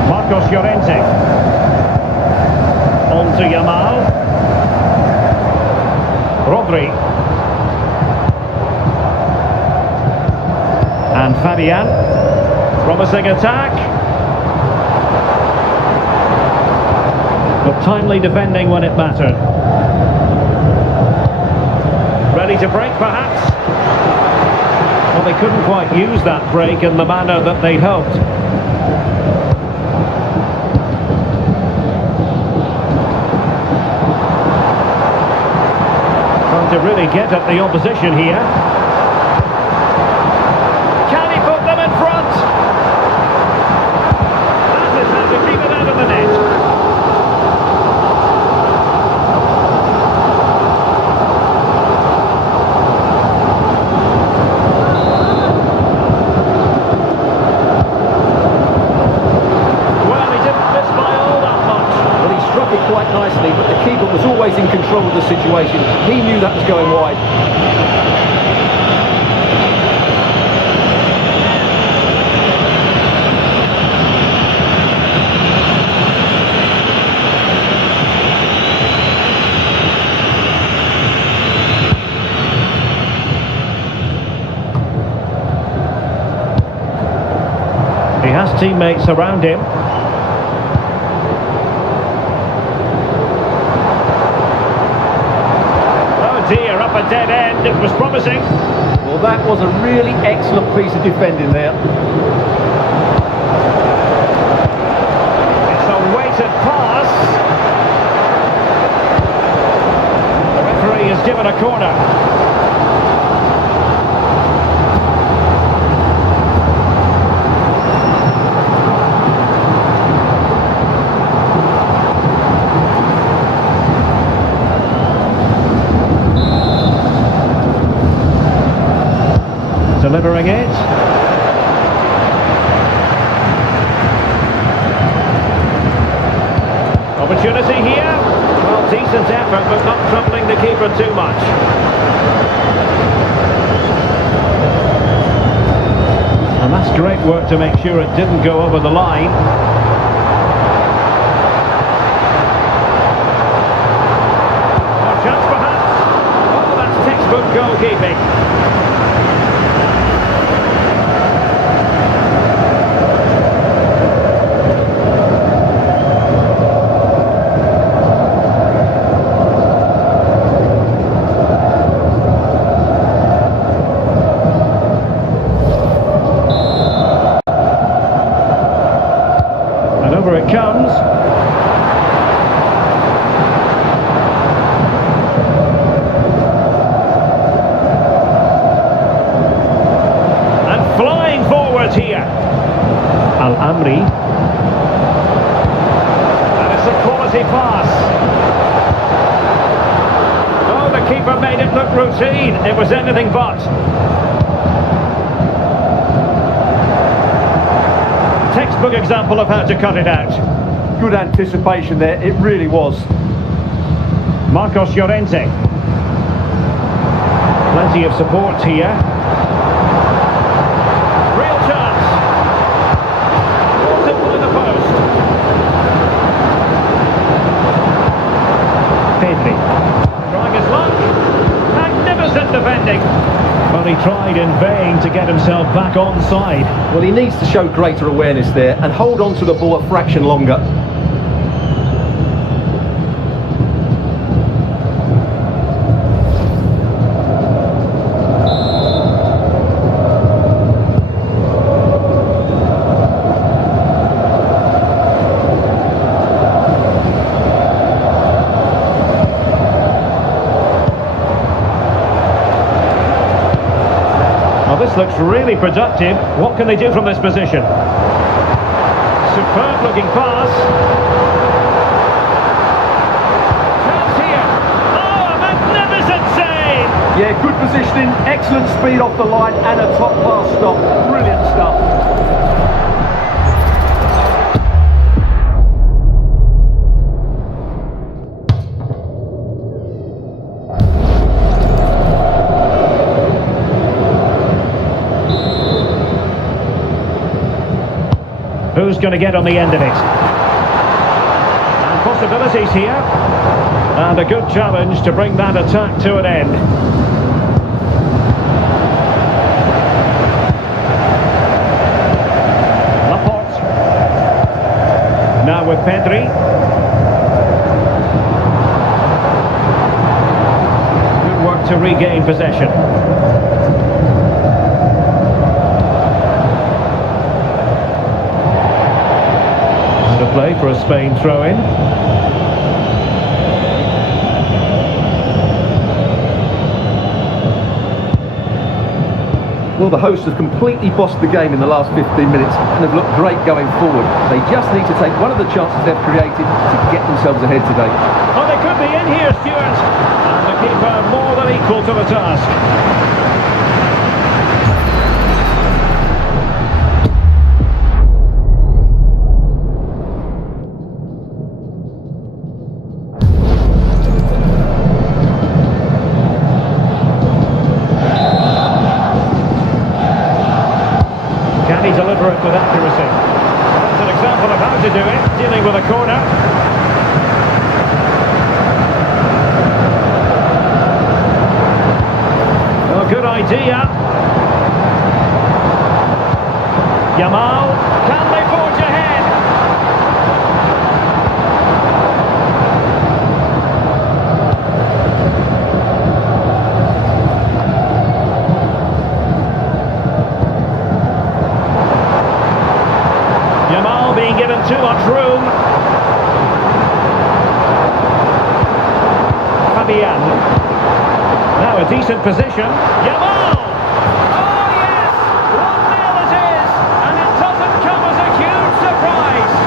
Marcos Llorente. On to Yamal. Rodri. And Fabian. Promising attack. But timely defending when it mattered. Ready to break, perhaps? Well, they couldn't quite use that break in the manner that they'd hoped. Trying to really get at the opposition here. Can he put them in front? That is how to keep it out of the net. Quite nicely, but the keeper was always in control of the situation. He knew that was going wide. He has teammates around him. Dear, up a dead end. It was promising. Well, that was a really excellent piece of defending there. It's a weighted pass. The referee has given a corner. Delivering it. Opportunity here. Well, decent effort, but not troubling the keeper too much. And that's great work to make sure it didn't go over the line. A chance perhaps. Oh, that's textbook goalkeeping. pass. Oh, the keeper made it look routine. It was anything but. Textbook example of how to cut it out. Good anticipation there, it really was. Marcos Llorente. Plenty of support here. Real chance. Simple in the post. Pedri. Trying his luck. Magnificent defending. Well, he tried in vain to get himself back onside. Well, he needs to show greater awareness there and hold on to the ball a fraction longer. This looks really productive. What can they do from this position? Superb looking pass. Chance here. Oh, a magnificent save! Yeah, good positioning, excellent speed off the line and a top class stop. Brilliant stuff. Who's going to get on the end of it? And possibilities here. And a good challenge to bring that attack to an end. Laporte. Now with Pedri. Good work to regain possession. Play for a Spain throw-in. Well, the hosts have completely bossed the game in the last 15 minutes and have looked great going forward. They just need to take one of the chances they've created to get themselves ahead today. Oh, they could be in here, Stuart. And the keeper more than equal to the task. Can he deliver it with accuracy? That's an example of how to do it, dealing with a corner. Oh, good idea. Yamal, can they forge ahead? Yamal being given too much room. Fabian. Now a decent position. Yamal! Oh yes! 1-0 it is! And it doesn't come as a huge surprise!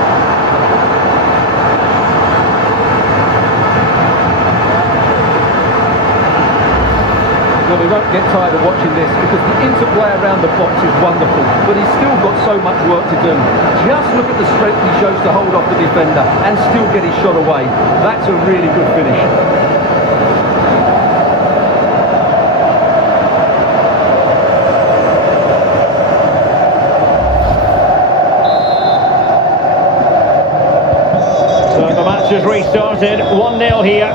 Well, we won't get tired of watching this because the interplay around the box is wonderful, but he's still got so much work to do. Just look at the strength he shows to hold off the defender and still get his shot away. That's a really good finish. So the match has restarted, 1-0 here.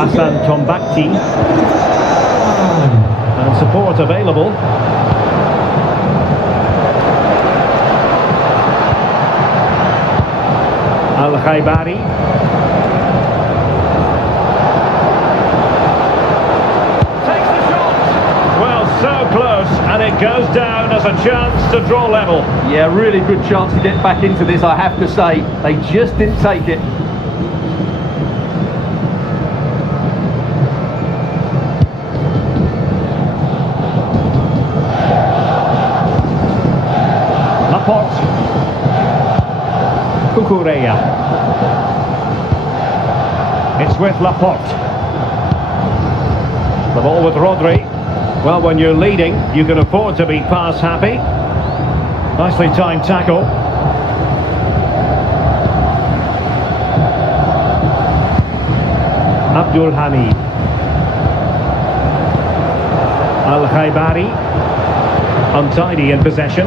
Hassan Tombakti. And support available. Al-Khaibari. Takes the shot. Well, so close, and it goes down as a chance to draw level. Yeah, really good chance to get back into this, I have to say. They just didn't take it. Cucurella. It's with Laporte. The ball with Rodri. Well, when you're leading, you can afford to be pass happy. Nicely timed tackle. Abdul Hamid. Al Khaibari. Untidy in possession.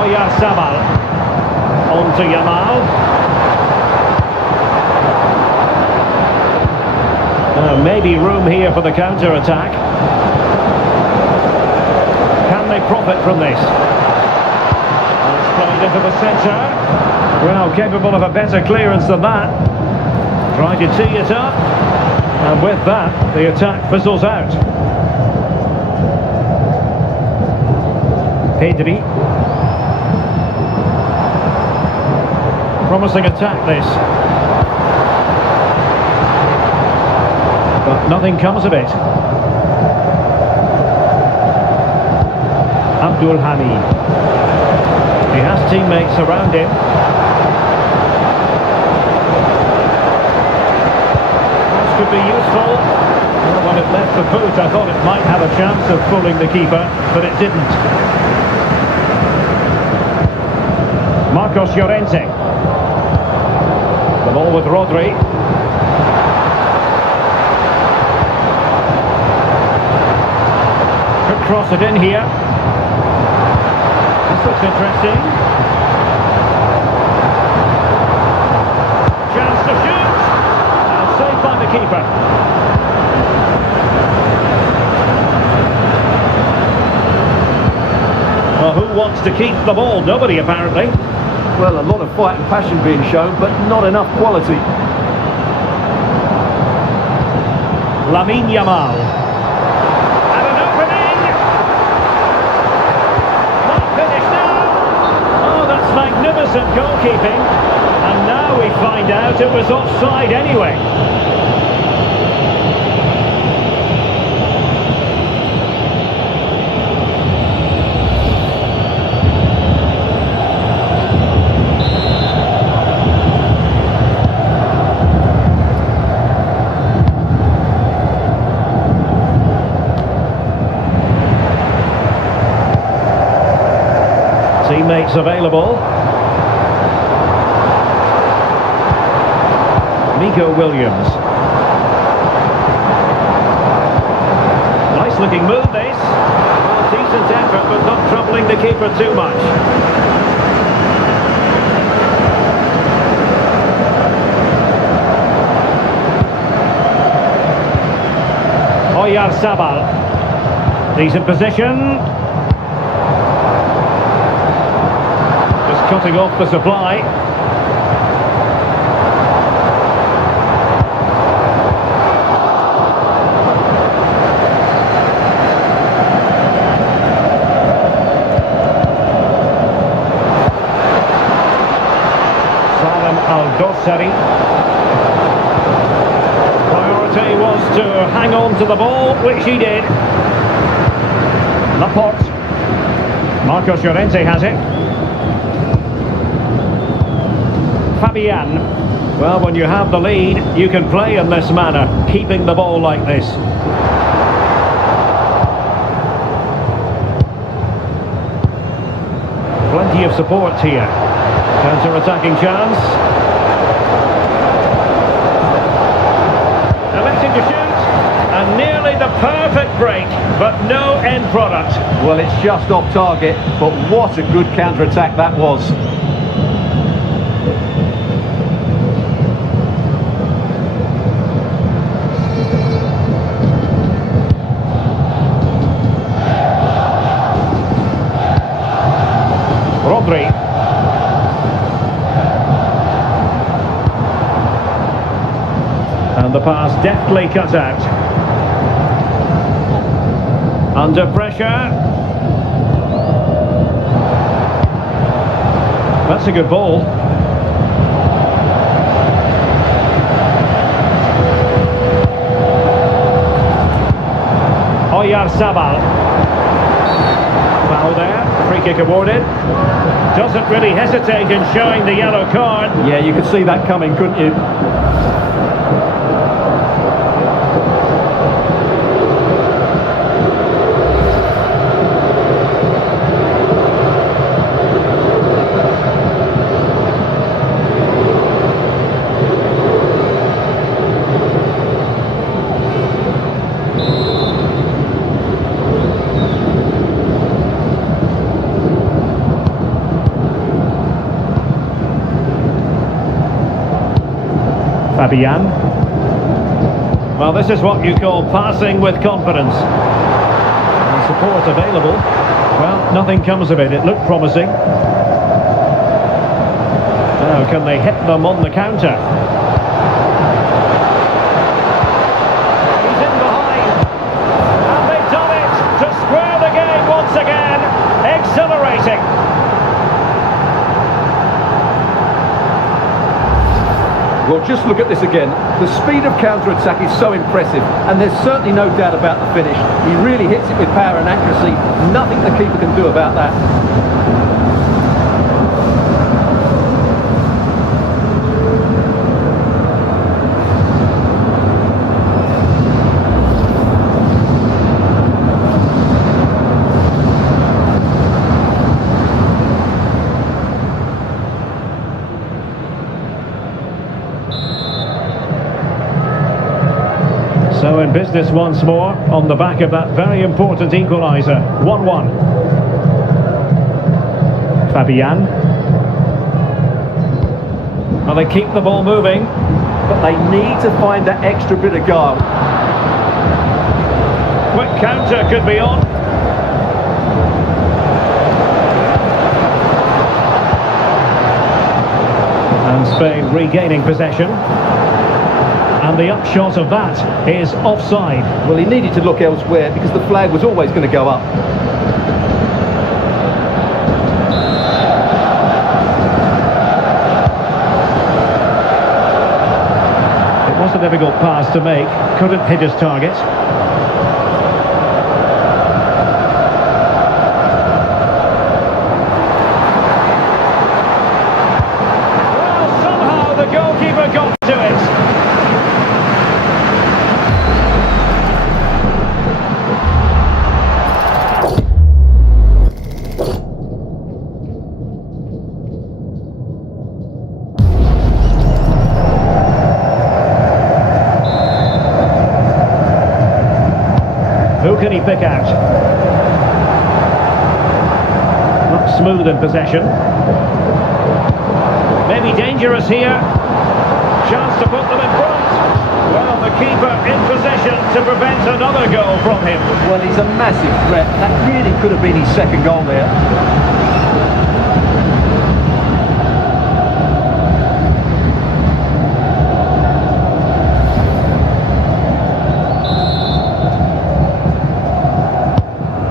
Oyarzabal. On to Yamal. Maybe room here for the counter-attack. Can they profit from this? And it's played into the centre. Well, capable of a better clearance than that. Trying to tee it up. And with that, the attack fizzles out. Pedri. Promising attack this. But nothing comes of it. Abdul Hamid. He has teammates around him. This could be useful. Well, when it left the boot, I thought it might have a chance of fooling the keeper, but it didn't. Marcos Llorente. The ball with Rodri. Could cross it in here. This looks interesting. Chance to shoot. And saved by the keeper. Well, who wants to keep the ball? Nobody, apparently. Well, a lot of fight and passion being shown, but not enough quality. Lamine Yamal. And an opening! Not finished now! Oh, that's magnificent goalkeeping. And now we find out it was offside anyway. Teammates available. Nico Williams. Nice looking move this. Well, decent effort, but not troubling the keeper too much. Oyarzabal. Decent position. Cutting off the supply. Salem Al-Dossari. Priority was to hang on to the ball, which he did. Laporte. Marcos Llorente has it. Fabian. Well, when you have the lead, you can play in this manner, keeping the ball like this. Plenty of support here. Counter-attacking chance. Electing to shoot. And nearly the perfect break, but no end product. Well, it's just off target, but what a good counter-attack that was. Rodri. And the pass deftly cut out. Under pressure. That's a good ball. Oyarzabal. Foul there. free kick awarded. Doesn't really hesitate in showing the yellow card. Yeah, you could see that coming, couldn't you? Fabian. Well, this is what you call passing with confidence. And support available. Well, nothing comes of it. It looked promising. Now, can they hit them on the counter? He's in behind. And they've done it to square the game once again. Exhilarating. Well, just look at this again. The speed of counter-attack is so impressive, and there's certainly no doubt about the finish. He really hits it with power and accuracy. Nothing the keeper can do about that. So in business once more, on the back of that very important equaliser. 1-1. Fabian. Well, they keep the ball moving. But they need to find that extra bit of guile. Quick counter could be on. And Spain regaining possession. And the upshot of that is offside. Well, he needed to look elsewhere because the flag was always going to go up. It was a difficult pass to make. Couldn't hit his target. Well, somehow the goalkeeper got to it. Who can he pick out? Not smooth in possession. Maybe dangerous here. Chance to put them in front. Well, the keeper in possession to prevent another goal from him. Well, he's a massive threat. That really could have been his second goal there.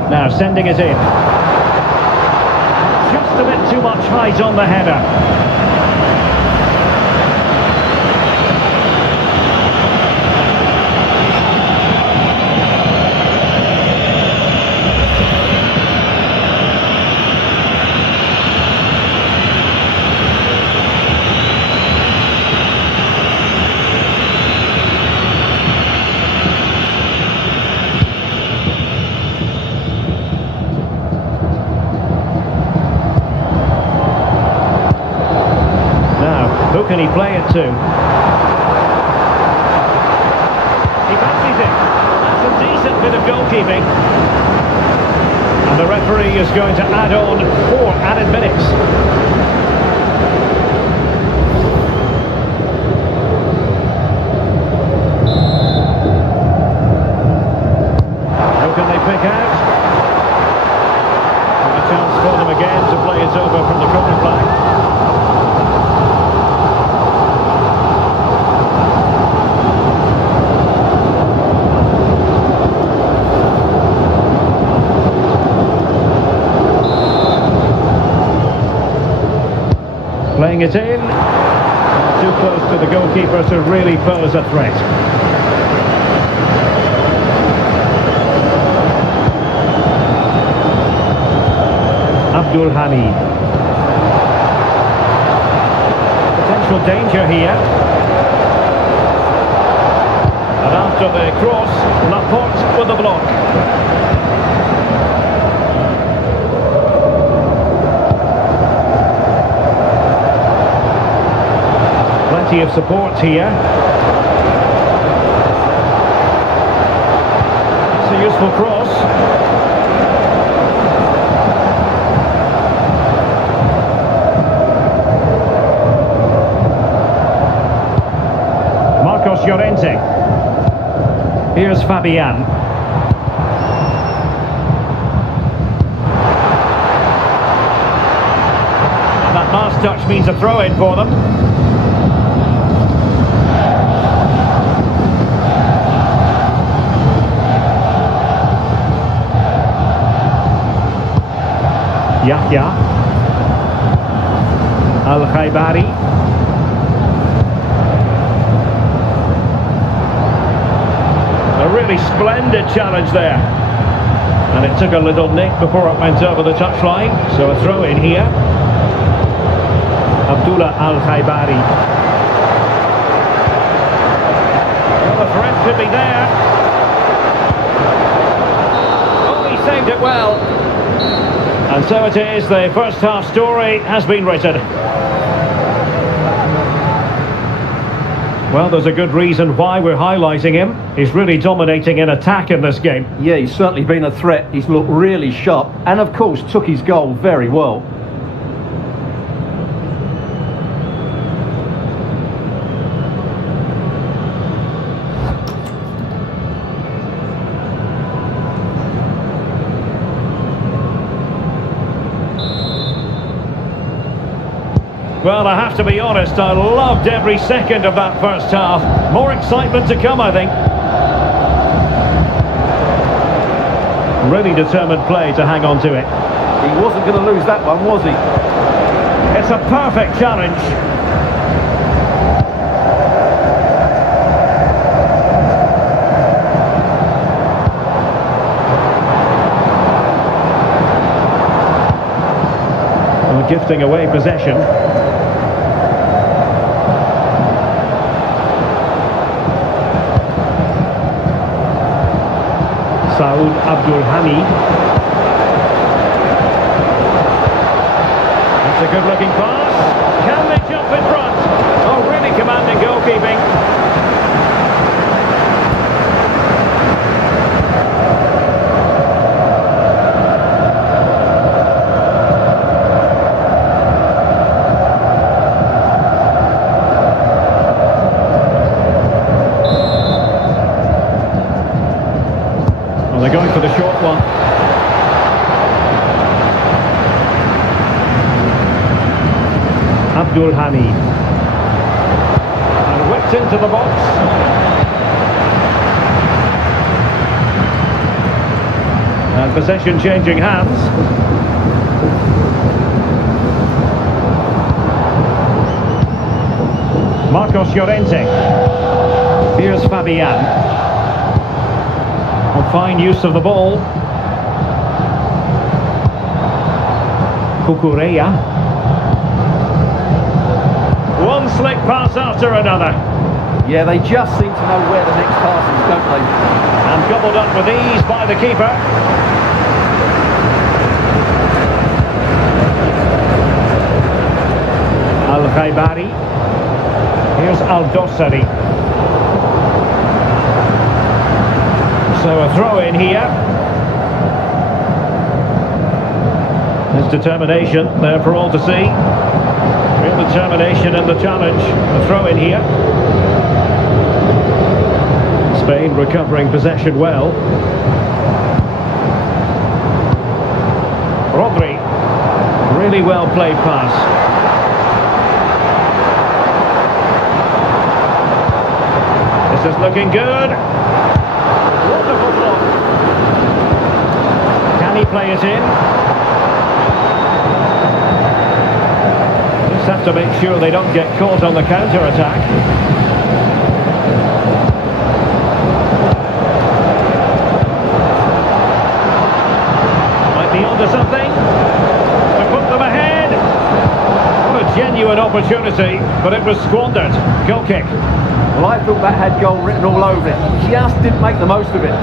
Now sending it in. Just a bit too much height on the header. Who can he play it to? He fancies it. That's a decent bit of goalkeeping. And the referee is going to add on 4 added minutes. Who can they pick out? And a chance for them again to play it over from the corner flag. Playing it in. Too close to the goalkeeper to really pose a threat. Abdul Hamid. Potential danger here. And after the cross, Laporte with the block. Plenty of support here. It's a useful cross. Llorente. Here's Fabian. And that last touch means a throw-in for them. Yahya Al-Khaibari. A really splendid challenge there. And it took a little nick before it went over the touchline. So a throw in here. Abdullah Al-Khaibari. Well, the threat could be there. Oh, he saved it well. And so it is, the first half story has been written. Well, there's a good reason why we're highlighting him. He's really dominating in attack in this game. Yeah, he's certainly been a threat. He's looked really sharp and, of course, took his goal very well. Well, I have to be honest, I loved every second of that first half. More excitement to come, I think. Really determined play to hang on to it. He wasn't going to lose that one, was he? It's a perfect challenge. Well, gifting away possession. Saud Abdul Hamid. That's a good looking pass. Can they jump in front? Oh, really commanding goalkeeping. They're going for the short one. Abdul Hamid. And whipped into the box. And possession changing hands. Marcos Llorente. Here's Fabian. Fine use of the ball. Cucurella. One slick pass after another. Yeah, they just seem to know where the next pass is, don't they? And gobbled up with ease by the keeper. Al-Khaibari. Here's Al-Dossari. So a throw in here. His determination there for all to see. Real determination in the challenge. A throw in here. Spain recovering possession well. Rodri. Really well played pass. This is looking good. Wonderful block. Can he play it in? Just have to make sure they don't get caught on the counter-attack. Might be onto something. The genuine opportunity, but it was squandered. Goal kick. Well, I thought that had goal written all over it. Just didn't make the most of it.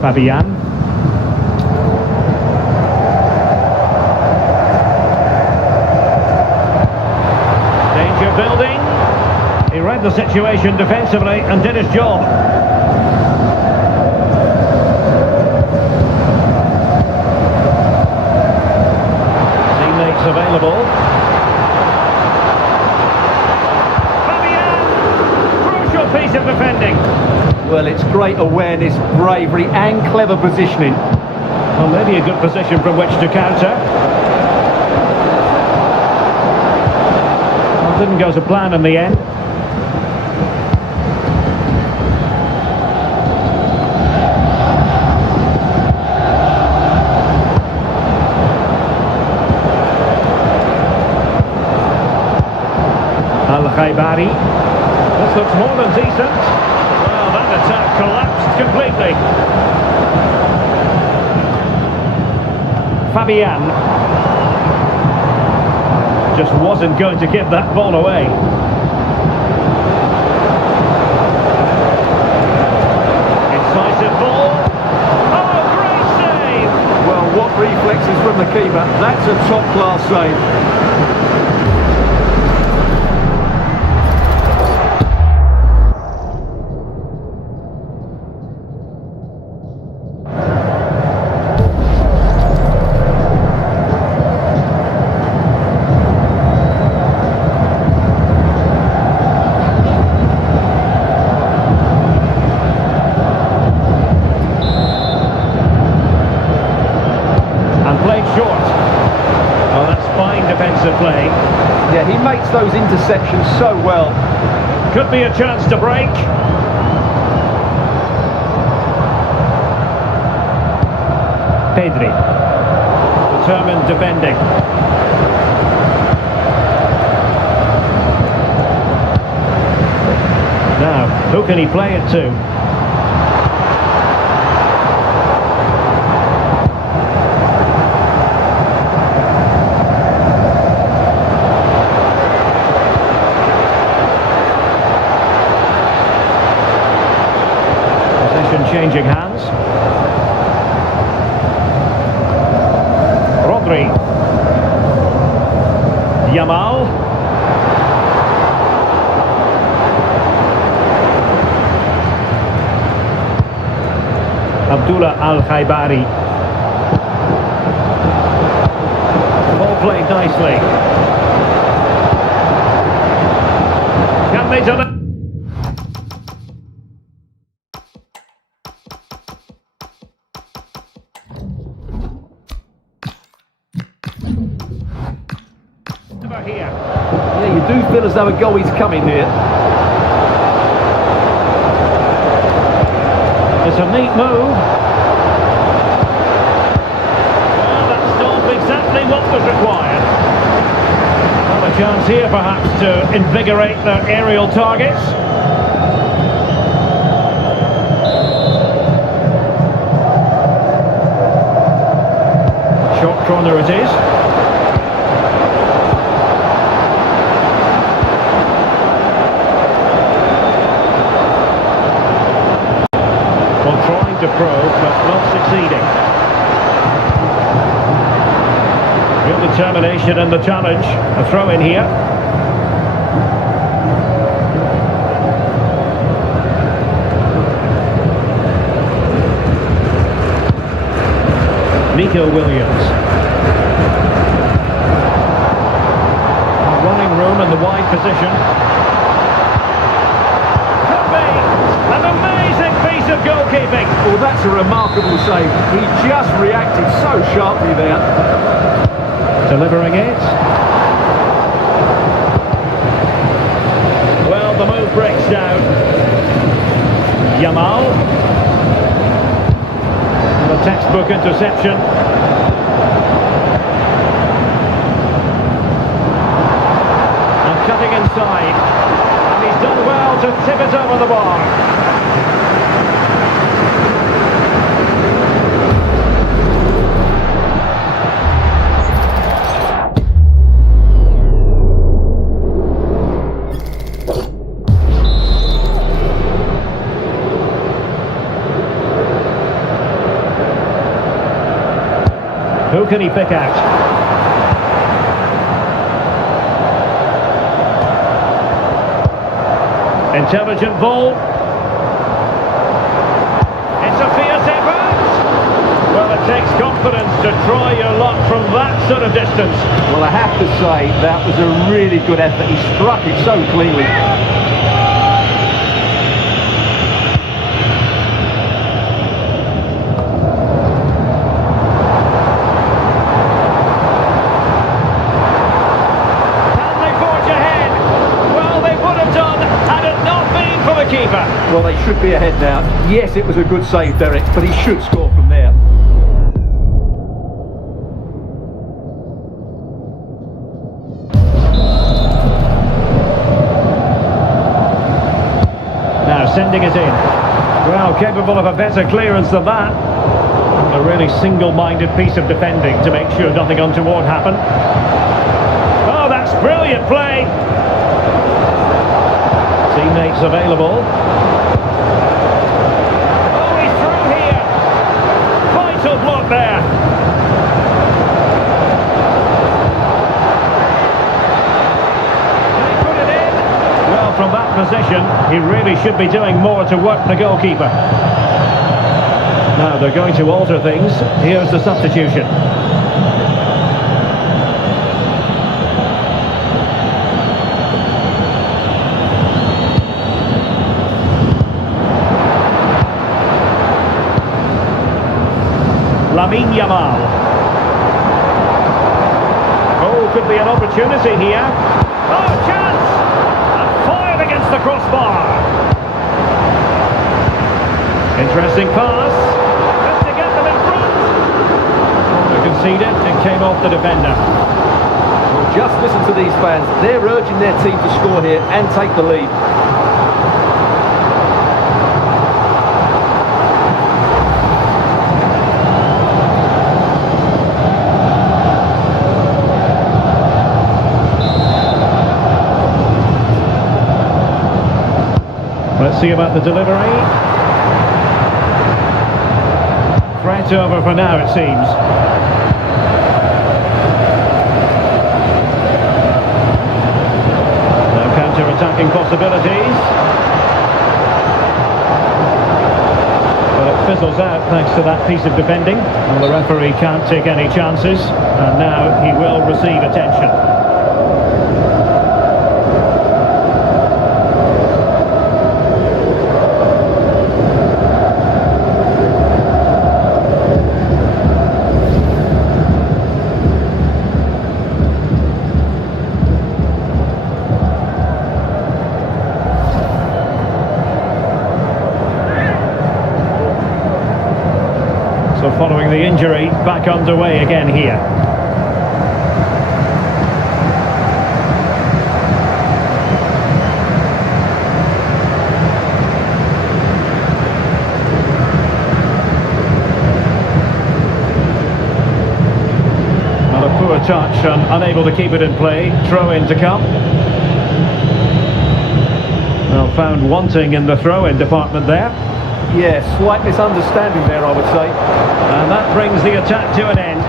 Fabian. Danger building. He read the situation defensively and did his job. Teammates available. Fabian! Crucial piece of defending. Well, it's great awareness, bravery and clever positioning. Well, maybe a good position from which to counter. Well, didn't go to plan in the end. Al-Khaibari. This looks more than decent. That attack collapsed completely. Fabian just wasn't going to give that ball away. Incisive ball. Oh, great save! Well, what reflexes from the keeper. That's a top-class save. Play. Yeah, he makes those interceptions so well. Could be a chance to break. Pedri. Determined defending. Now, who can he play it to? Changing hands. Rodri. Yamal. Abdullah Al-Khaibari. Ball played nicely. Can they deliver? Here. Yeah, you do feel as though a goal is coming here. It's a neat move. Well, that's not exactly what was required. Well, a chance here perhaps to invigorate their aerial targets. Short corner it is. To probe, but not succeeding. Real determination in the challenge. A throw in here. Nico Williams. Running room in the wide position. Of goalkeeping. Well, that's a remarkable save. He just reacted so sharply there. Delivering it. Yamal. And a textbook interception. And cutting inside. And he's done well to tip it over the bar. Who can he pick out? Intelligent ball. It's a fierce effort. Well, it takes confidence to try your luck from that sort of distance. Well, I have to say, that was a really good effort. He struck it so cleanly. Keeper. Well, they should be ahead now. Yes, it was a good save, Derek, but he should score from there. Now sending it in. Well, capable of a better clearance than that. A really single-minded piece of defending to make sure nothing untoward happened. Oh, that's brilliant play. Teammates available. Oh, he's through here. Vital block there. Can he put it in? Well, from that position, he really should be doing more to work the goalkeeper. Now they're going to alter things. Here's the substitution. Yamal. Oh, could be an opportunity here. Oh, chance! And fired against the crossbar. Interesting pass. Just to get them in front. They conceded. It came off the defender. Well, just listen to these fans. They're urging their team to score here and take the lead. Let's see about the delivery. Threat over for now, it seems. No counter-attacking possibilities. But it fizzles out thanks to that piece of defending. And the referee can't take any chances. And now he will receive attention. So following the injury, back underway again here. And a poor touch and unable to keep it in play. Throw in to come. Well, found wanting in the throw-in department there. Yeah, slight misunderstanding there, I would say. And that brings the attack to an end.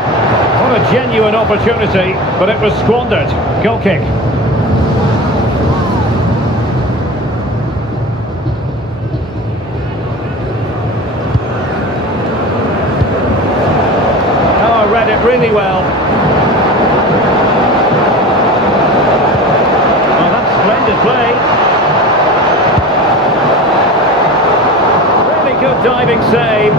What a genuine opportunity, but it was squandered. Goal kick. Oh, read it really well. Oh, that's splendid play. Good diving save.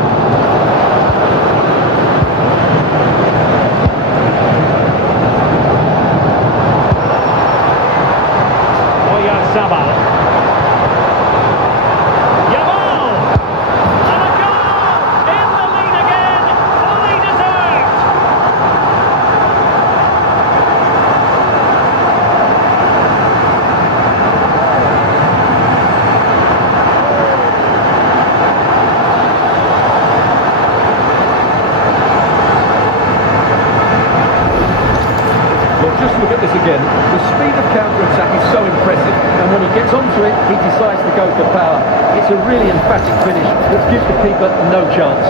Oyarzabal. Yamal! just look at this again. The speed of counter-attack is so impressive, and when he gets onto it, he decides to go for power. It's a really emphatic finish that gives the keeper no chance.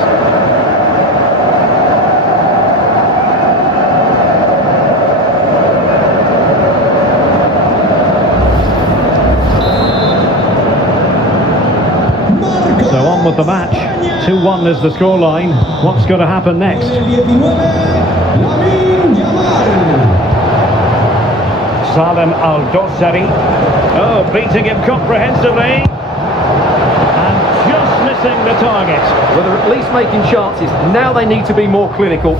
So on with the match. 2-1 is the scoreline. What's going to happen next? Salem Al-Dossari. Oh, beating him comprehensively. And just missing the target. Well, they're at least making chances. Now they need to be more clinical.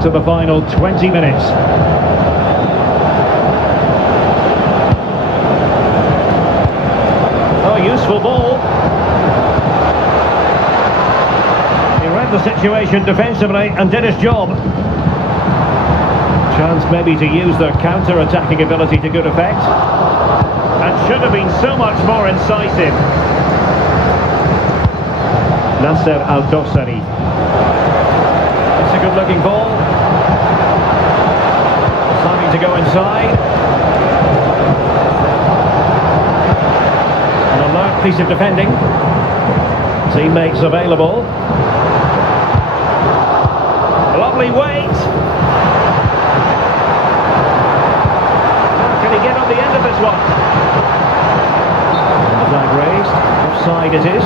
To the final 20 minutes. Oh, useful ball. He read the situation defensively and did his job. Chance maybe to use their counter-attacking ability to good effect. And should have been so much more incisive. Nasser Al-Dossari. It's a good-looking ball. To go inside. An alert piece of defending. Teammates available. Lovely weight. Can he get on the end of this one? Flag raised. Offside it is.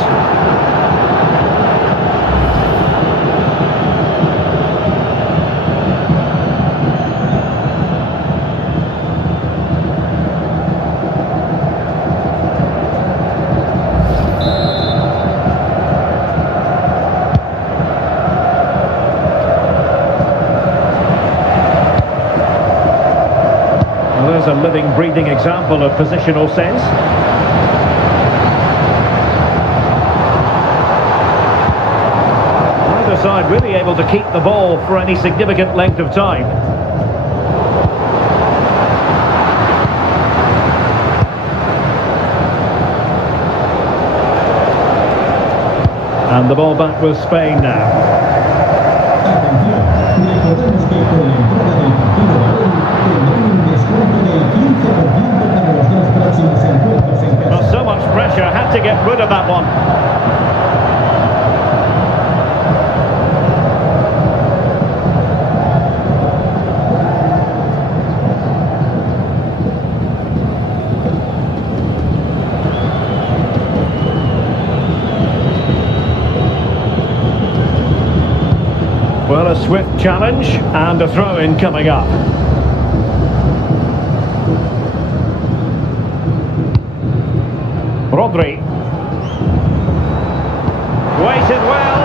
A living, breathing example of positional sense. Neither side really able to keep the ball for any significant length of time. And the ball back with Spain now. Well, so much pressure, had to get rid of that one. Well, a swift challenge and a throw-in coming up. Rodri. Waited well.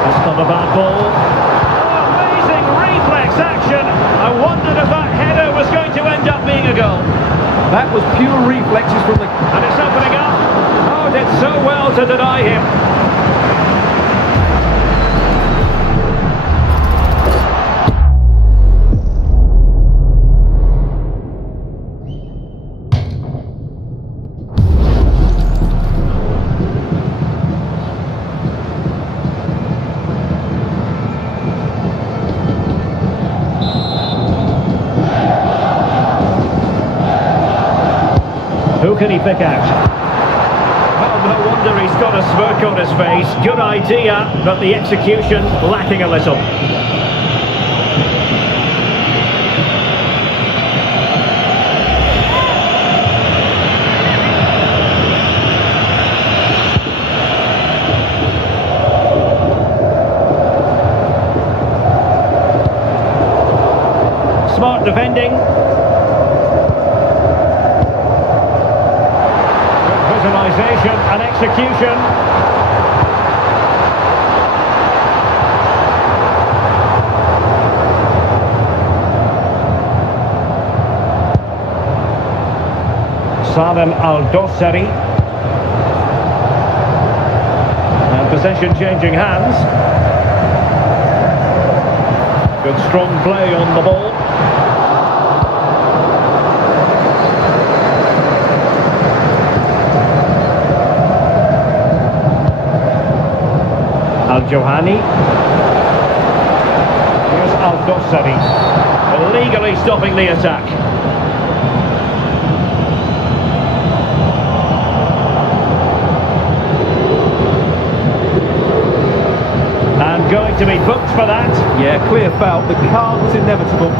That's not a bad ball. Oh, amazing reflex action. I wondered if that header was going to end up being a goal. That was pure reflexes from the... And it's opening up. Oh, did so well to deny him. Who can he pick out? Well, no wonder he's got a smirk on his face. Good idea, but the execution lacking a little. Smart defending. Visualisation and execution. Salem Al-Dossari. And Possession changing hands. Good strong play on the ball. Al-Johani. Here's Al-Dossari, illegally stopping the attack. And going to be booked for that. Yeah, clear foul. The card was inevitable.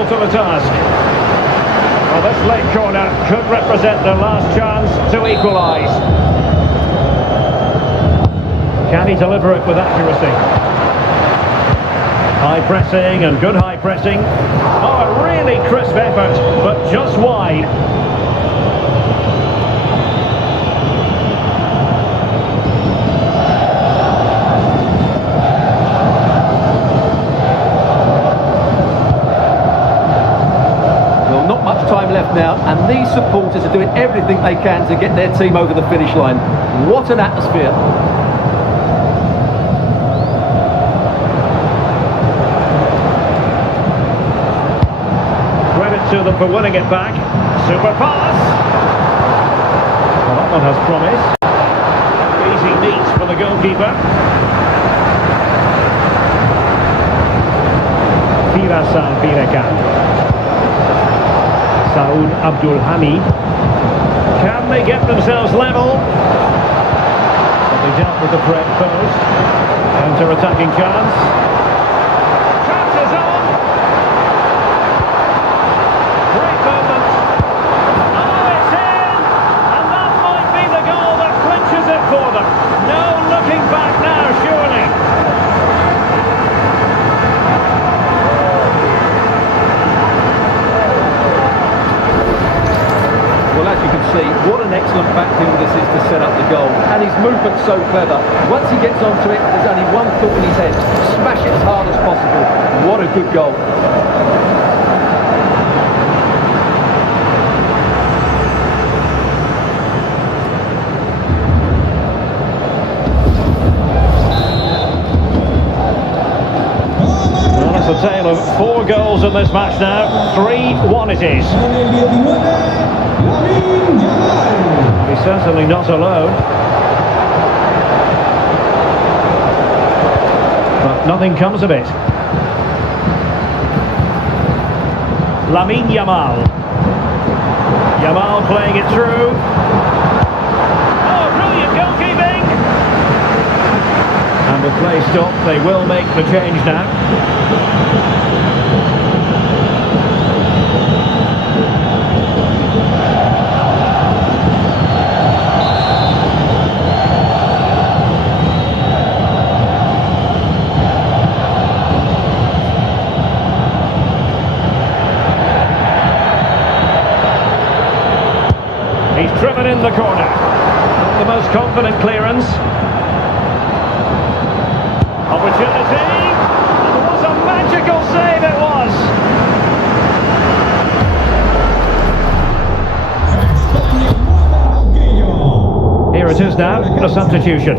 To the task. Well, this late corner could represent their last chance to equalise. Can he deliver it with accuracy? High pressing and good high pressing. Oh, a really crisp effort, but just wide. Time left now, and these supporters are doing everything they can to get their team over the finish line. What an atmosphere. Credit to them for winning it back. Super pass. Well, that one has promise. Easy meet for the goalkeeper. Firasan Birekan. Saud Abdul Hamid. Can they get themselves level? But they dealt with the threat first. Counter-attacking chance. Chance is on. Great movement. Oh, it's in! And that might be the goal that clinches it for them. No looking back now, surely. Well, as you can see, what an excellent backfield this is to set up the goal. And his movement's so clever. Once he gets onto it, there's only one thought in his head. Smash it as hard as possible. What a good goal. Well, it's a tale of 4 goals in this match now. 3-1 it is. He's certainly not alone. But nothing comes of it. Lamine Yamal. Yamal playing it through. Oh, brilliant goalkeeping! And with play stopped, they will make the change now. He's driven in the corner. Not the most confident clearance. Opportunity. And what a magical save it was. Here it is now, a substitution.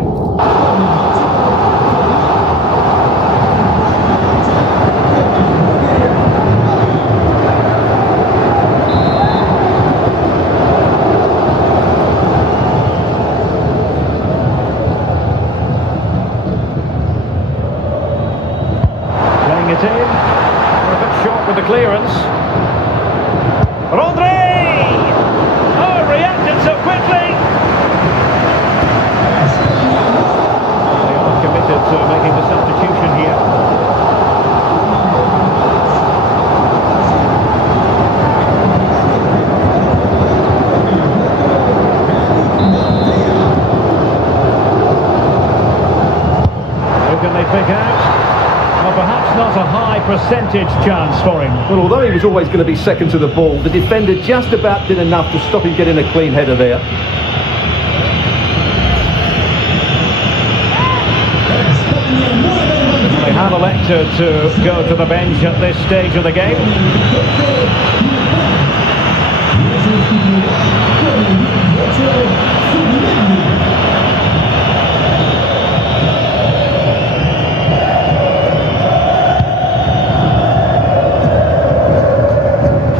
It in. They're a bit short with the clearance. Rodri! Oh, reacted so quickly! percentage chance for him. Well, although he was always going to be second to the ball, the defender just about did enough to stop him getting a clean header there. They have elected to go to the bench at this stage of the game.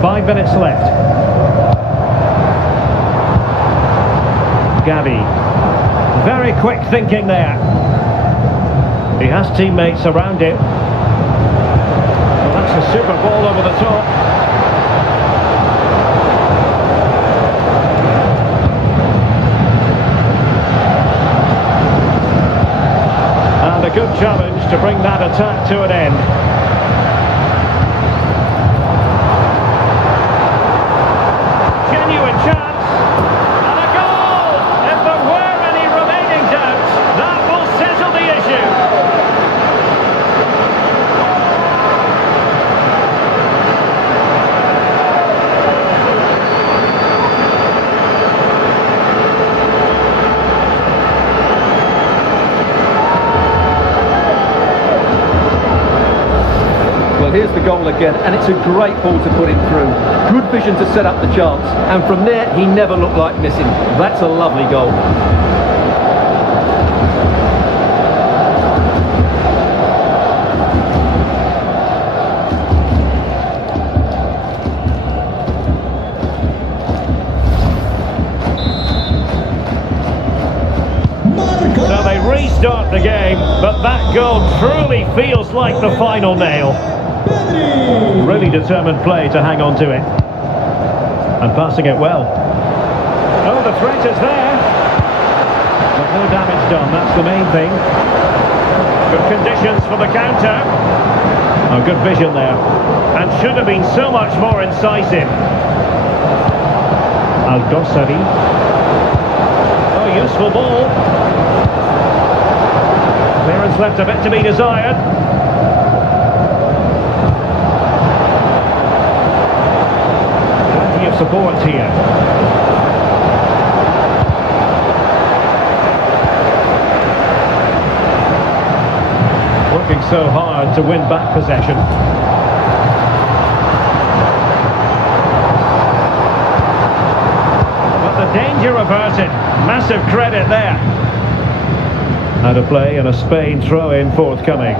Five minutes left. Gavi. Very quick thinking there. He has teammates around him. Well, that's a super ball over the top. And a good challenge to bring that attack to an end. Genuine chance. And a goal! If there were any remaining doubts, that will settle the issue. Well, here's the goal again, and it's a great ball to put him through. Good vision to set up the chance, and from there he never looked like missing. That's a lovely goal. So they restart the game, but that goal truly feels like the final nail. Really determined play to hang on to it. And passing it well. Oh, the threat is there. But no damage done, that's the main thing. Good conditions for the counter. Oh, good vision there. And should have been so much more incisive. Al-Dossari. Oh, useful ball. Clearance left a bit to be desired. Plenty of support here. Working so hard to win back possession. But the danger averted. Massive credit there. Out of play and a Spain throw-in forthcoming.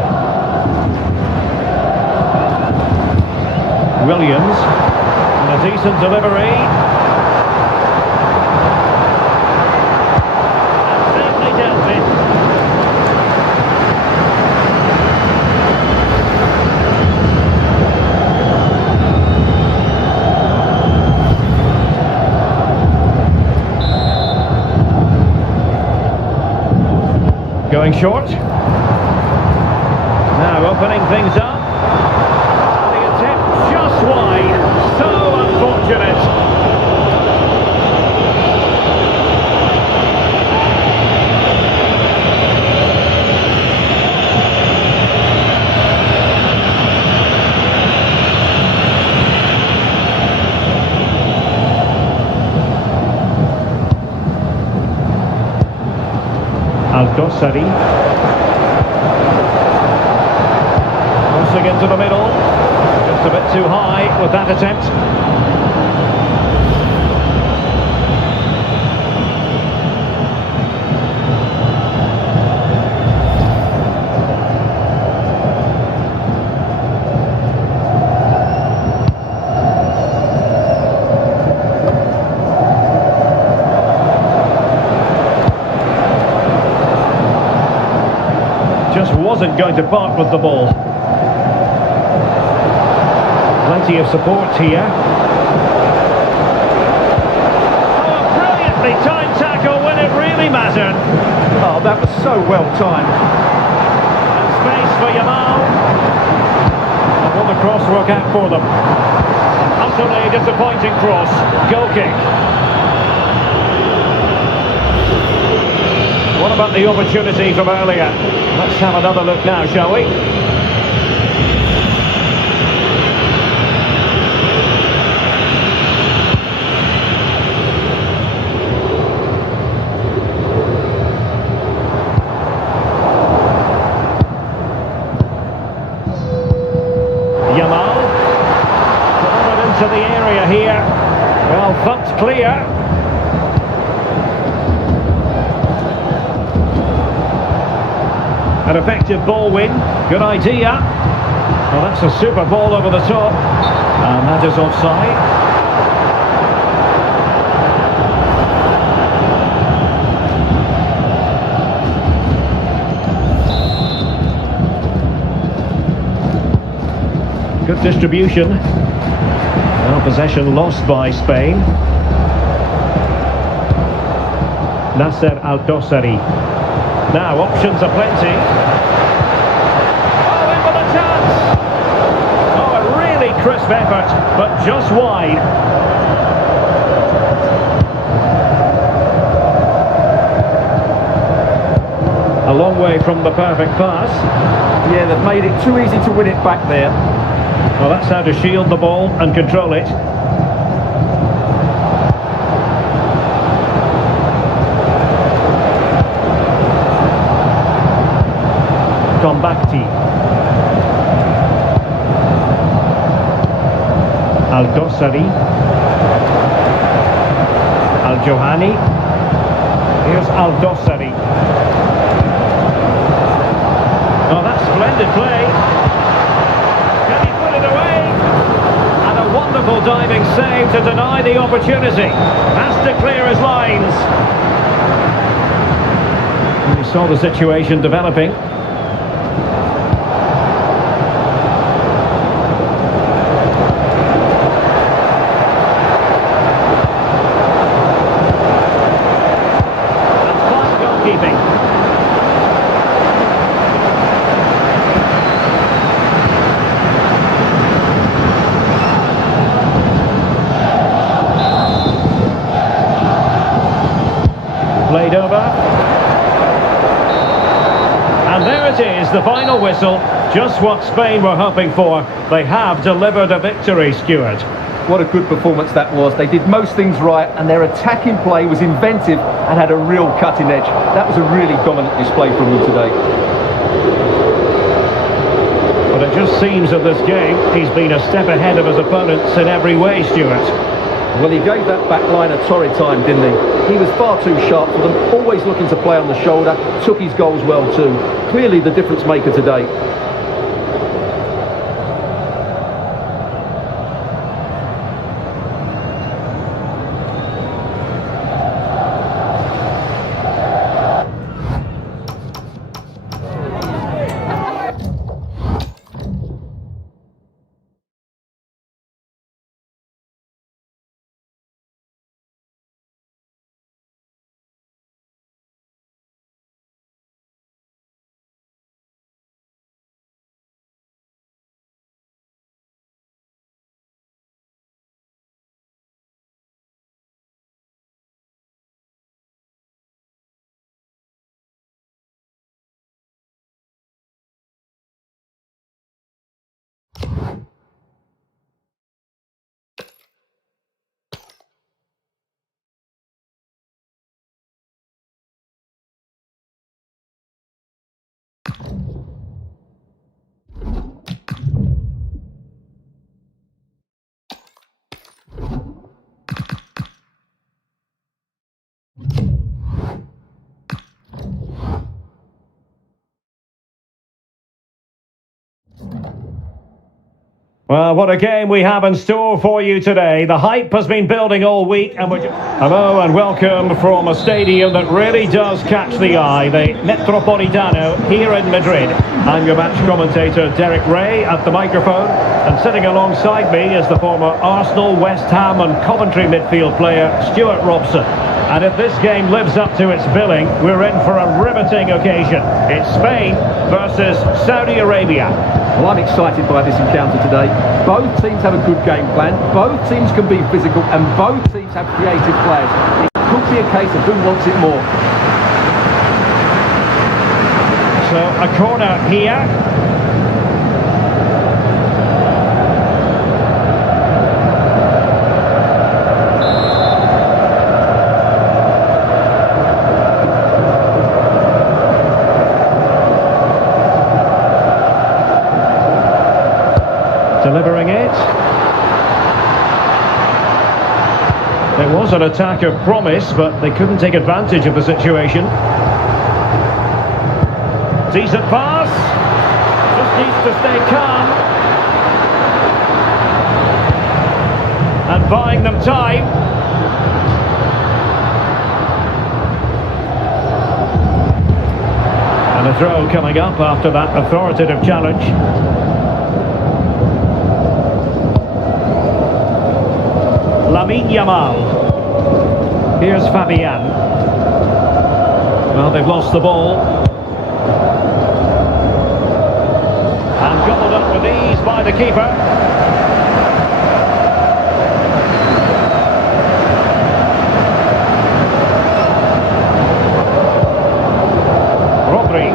Williams, and a decent delivery. Safely dealt with. Going short. Now opening things up. The attempt just wide. So unfortunate. Al-Dossari. Crossing into the middle. Just a bit too high with that attempt. Just wasn't going to part with the ball. Plenty of support here. Oh, a brilliantly timed tackle when it really mattered. Oh, that was so well timed. And space for Yamal. And will the cross work out for them? Utterly disappointing cross. Goal kick. What about the opportunity from earlier? Let's have another look now, shall we? That's clear. An effective ball win. Good idea. Well, that's a super ball over the top. And that is offside. Good distribution. Now possession lost by Spain. Nasser Al-Dossari. Now options are plenty. Oh, in with a chance! Oh, a really crisp effort, but just wide. A long way from the perfect pass. Yeah, they've made it too easy to win it back there. Well, that's how to shield the ball and control it. Tombakti. Al-Dossari. Al-Johani. Here's Al-Dossari. Oh, that's splendid play. Can he put it away? And a wonderful diving save to deny the opportunity. Has to clear his lines. And he saw the situation developing. Played over. And there it is, the final whistle. Just what Spain were hoping for. They have delivered a victory, Stuart. What a good performance that was. They did most things right, and their attacking play was inventive and had a real cutting edge. That was a really dominant display from them today. But it just seems in this game he's been a step ahead of his opponents in every way, Stuart. Well, he gave that back line a torrid time, didn't he? He was far too sharp for them, always looking to play on the shoulder, took his goals well too. Clearly the difference maker today. Well, what a game we have in store for you today. The hype has been building all week, and hello and welcome from a stadium that really does catch the eye, the Metropolitano here in Madrid. I'm your match commentator Derek Ray at the microphone, and sitting alongside me is the former Arsenal, West Ham and Coventry midfield player Stuart Robson. And if this game lives up to its billing, we're in for a riveting occasion. It's Spain versus Saudi Arabia. Well, I'm excited by this encounter today. Both teams have a good game plan, both teams can be physical, and both teams have creative players. It could be a case of who wants it more. So a corner here. Delivering it. It Was an attack of promise, but they couldn't take advantage of the situation. Decent pass. Just needs to stay calm. And buying them time. And a throw coming up after that authoritative challenge. Lamine Yamal. Here's Fabian. Well, they've lost the ball. And gobbled up with ease by the keeper. Rodri.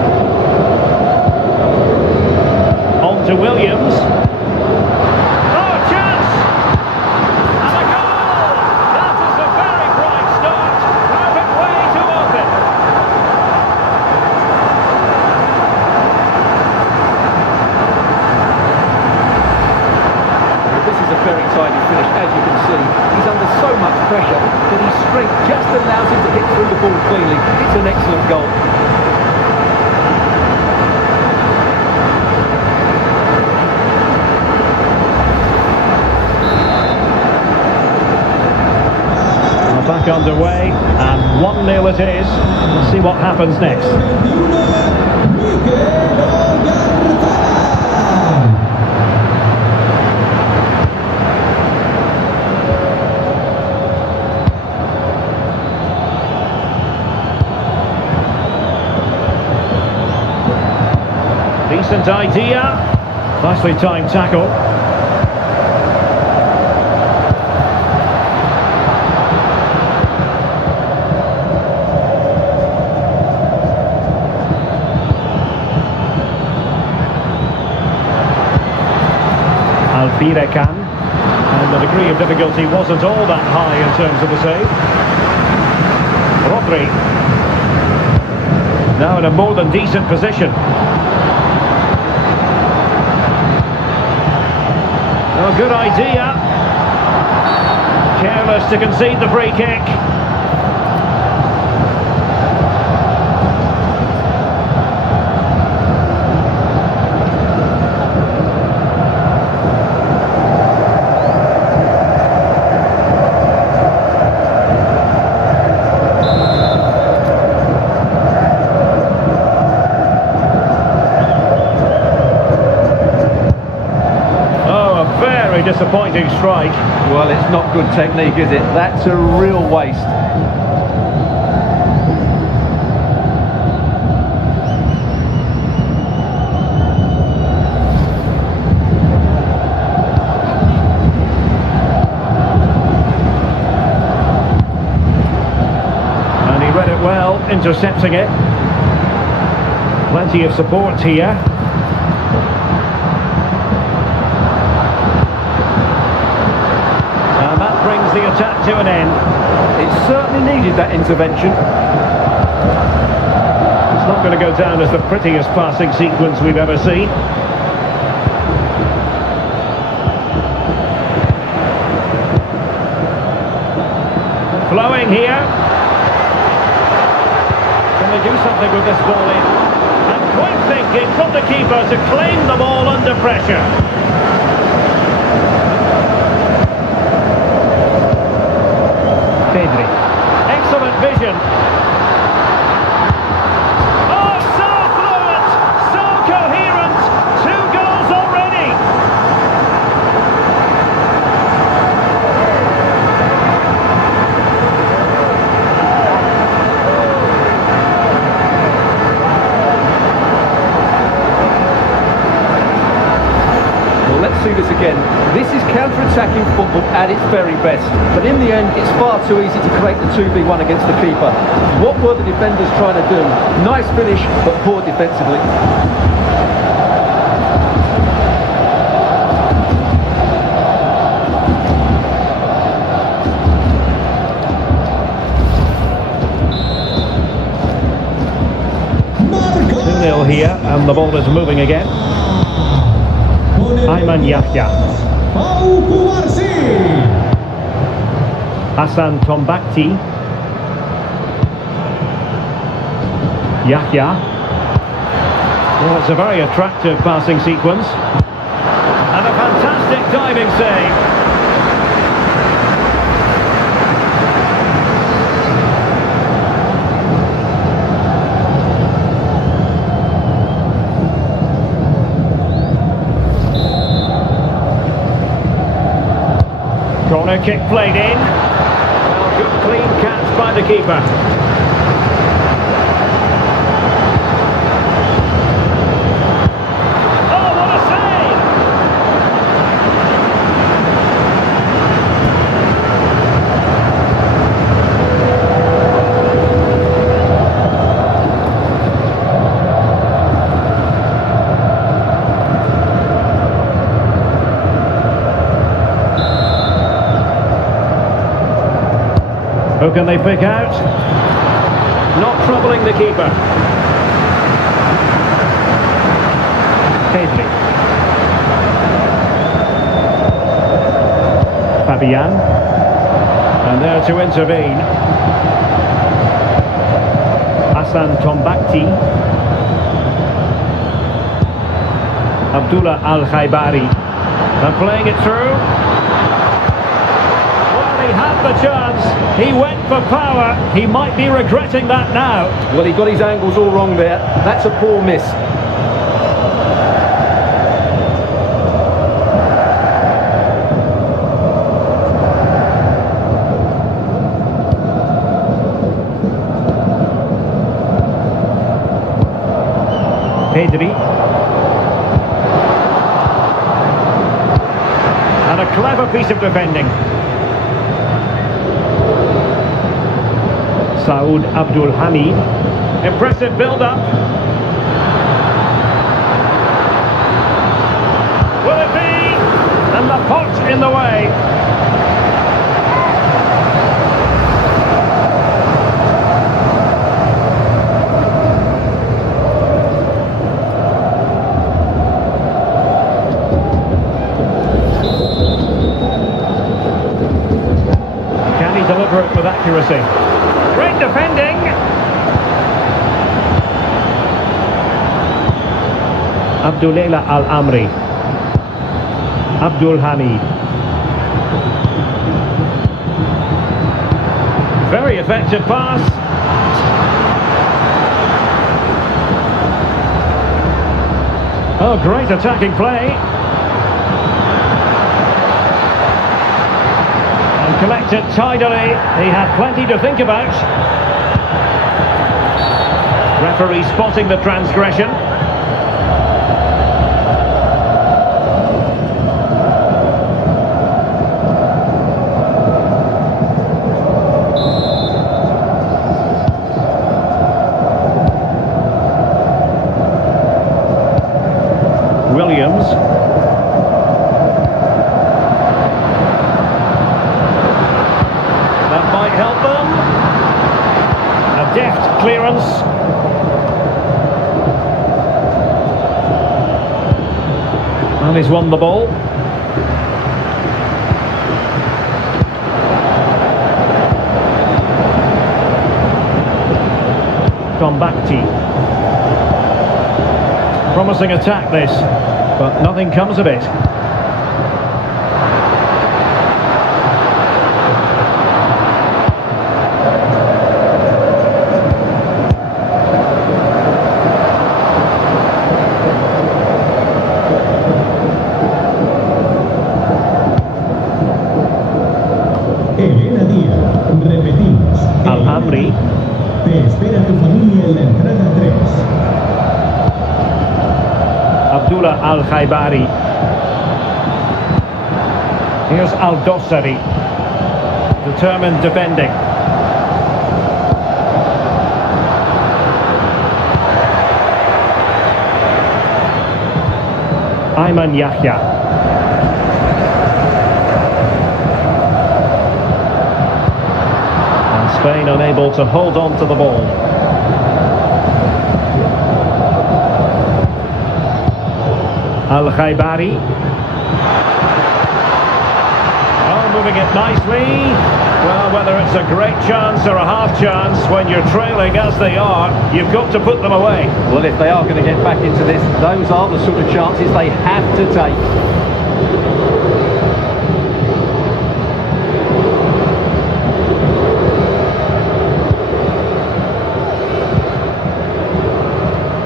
On to Williams. Pressure, but his strength just allows him to hit through the ball cleanly. It's an excellent goal. Well, back underway, and 1-0 it is. Let's see what happens next. Decent idea. Nicely timed tackle. Alpirekan. And the degree of difficulty wasn't all that high in terms of the save. Rodri. Now in a more than decent position. Oh, good idea. Careless to concede the free kick. Disappointing strike. Well, it's not good technique, is it? That's a real waste. And he read it well, intercepting it. Plenty of support here. The attack to an end. It certainly needed that intervention. It's not going to go down as the prettiest passing sequence we've ever seen. Flowing here. Can they do something with this ball in? And quick thinking from the keeper to claim the ball under pressure. Excellent vision. Oh, so fluent, so coherent. 2 goals already. Well, let's see this again. This is counter-attacking football at its very best. But in the end, it's far too easy to create the 2v1 against the keeper. What were the defenders trying to do? Nice finish, but poor defensively. Here, and the ball is moving again. Ayman Yahya. Hassan Tombakti. Yahya. Well, it's a very attractive passing sequence. And a fantastic diving save. Corner kick played in. Well, good clean catch by the keeper. Oh, what a save! Who can they pick out? Not troubling the keeper. Pedri. Fabian. And there to intervene. Hassan Tombakti. Abdullah Al-Khaibari. And playing it through. He had the chance, he went for power, he might be regretting that now. Well, he got his angles all wrong there. That's a poor miss. Pedri. And a clever piece of defending. Saud Abdul Hamid. Impressive build-up. Will it be? And the pot in the way. Can he deliver it with accuracy? Great defending. Abdullah Al-Amri. Abdul Hamid. Very effective pass. Oh, great attacking play. Collected tidily, he had plenty to think about. Referee spotting the transgression. Williams. Help them. A deft clearance. And he's won the ball. Tombakti. Promising attack this, but nothing comes of it. Al-Amri. Te espera tu familia en la entrada 3. Abdullah Al-Khaibari. Here's Al-Dossari. Determined defending. Ayman Yahya. Spain unable to hold on to the ball. Al-Khaibari. Oh, moving it nicely. Well, whether it's a great chance or a half chance, when you're trailing as they are, you've got to put them away. Well, if they are going to get back into this, those are the sort of chances they have to take.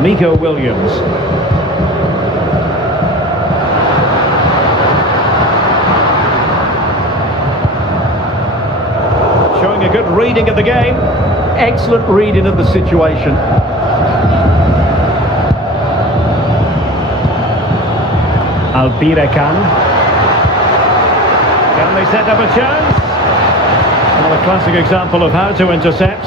Nico Williams. Showing a good reading of the game. Excellent reading of the situation. Albirekan. Can they set up a chance? Well, a classic example of how to intercept.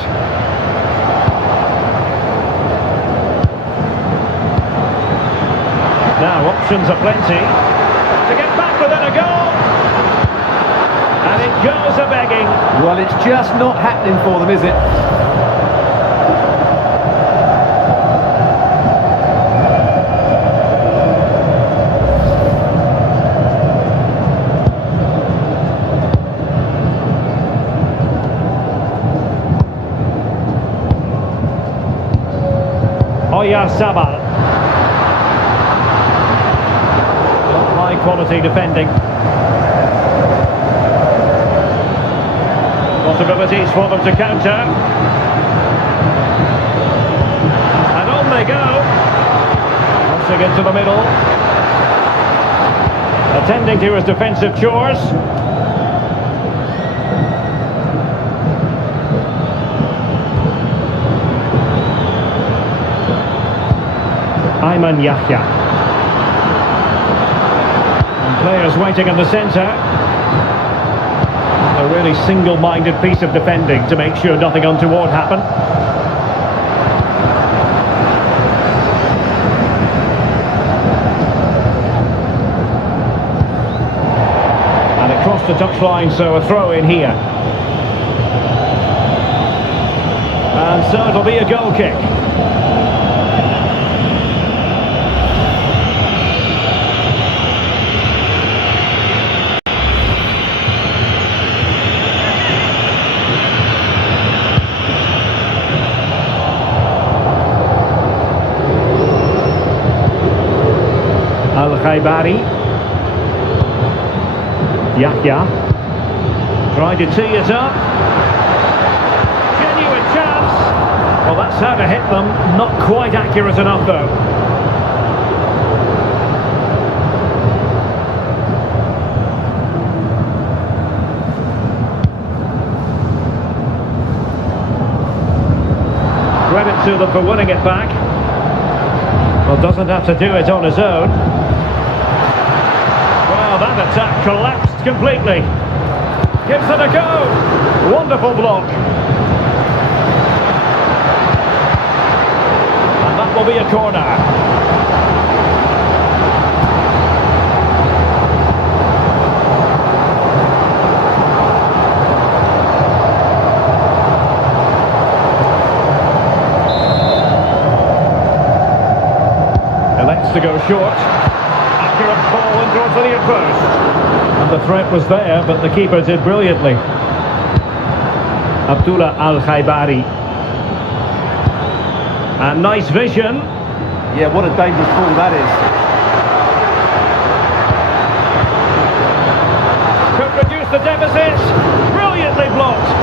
Now options are plenty to get back within a goal, and it goes a begging. Well, it's just not happening for them, is it? Oyarzabal. Quality defending. Possibilities for them to counter. And on they go. Crossing into the middle. Attending to his defensive chores. Ayman Yahya. Players waiting in the centre. A really single-minded piece of defending to make sure nothing untoward happened. And it crossed the touchline, so a throw in here. And so it'll be a goal kick. Al-Khaibari. Yahya tried to tee it up. Genuine chance. Well, that's how to hit them. Not quite accurate enough though. Credit to them for winning it back. Well, doesn't have to do it on his own. Well, that attack collapsed completely. Gives it a go. Wonderful block. And that will be a corner. To go short. Accurate ball and towards the near post. And the threat was there, but the keeper did brilliantly. Abdullah Al-Khaibari. And nice vision. Yeah, what a dangerous ball that is. Could reduce the deficit. Brilliantly blocked.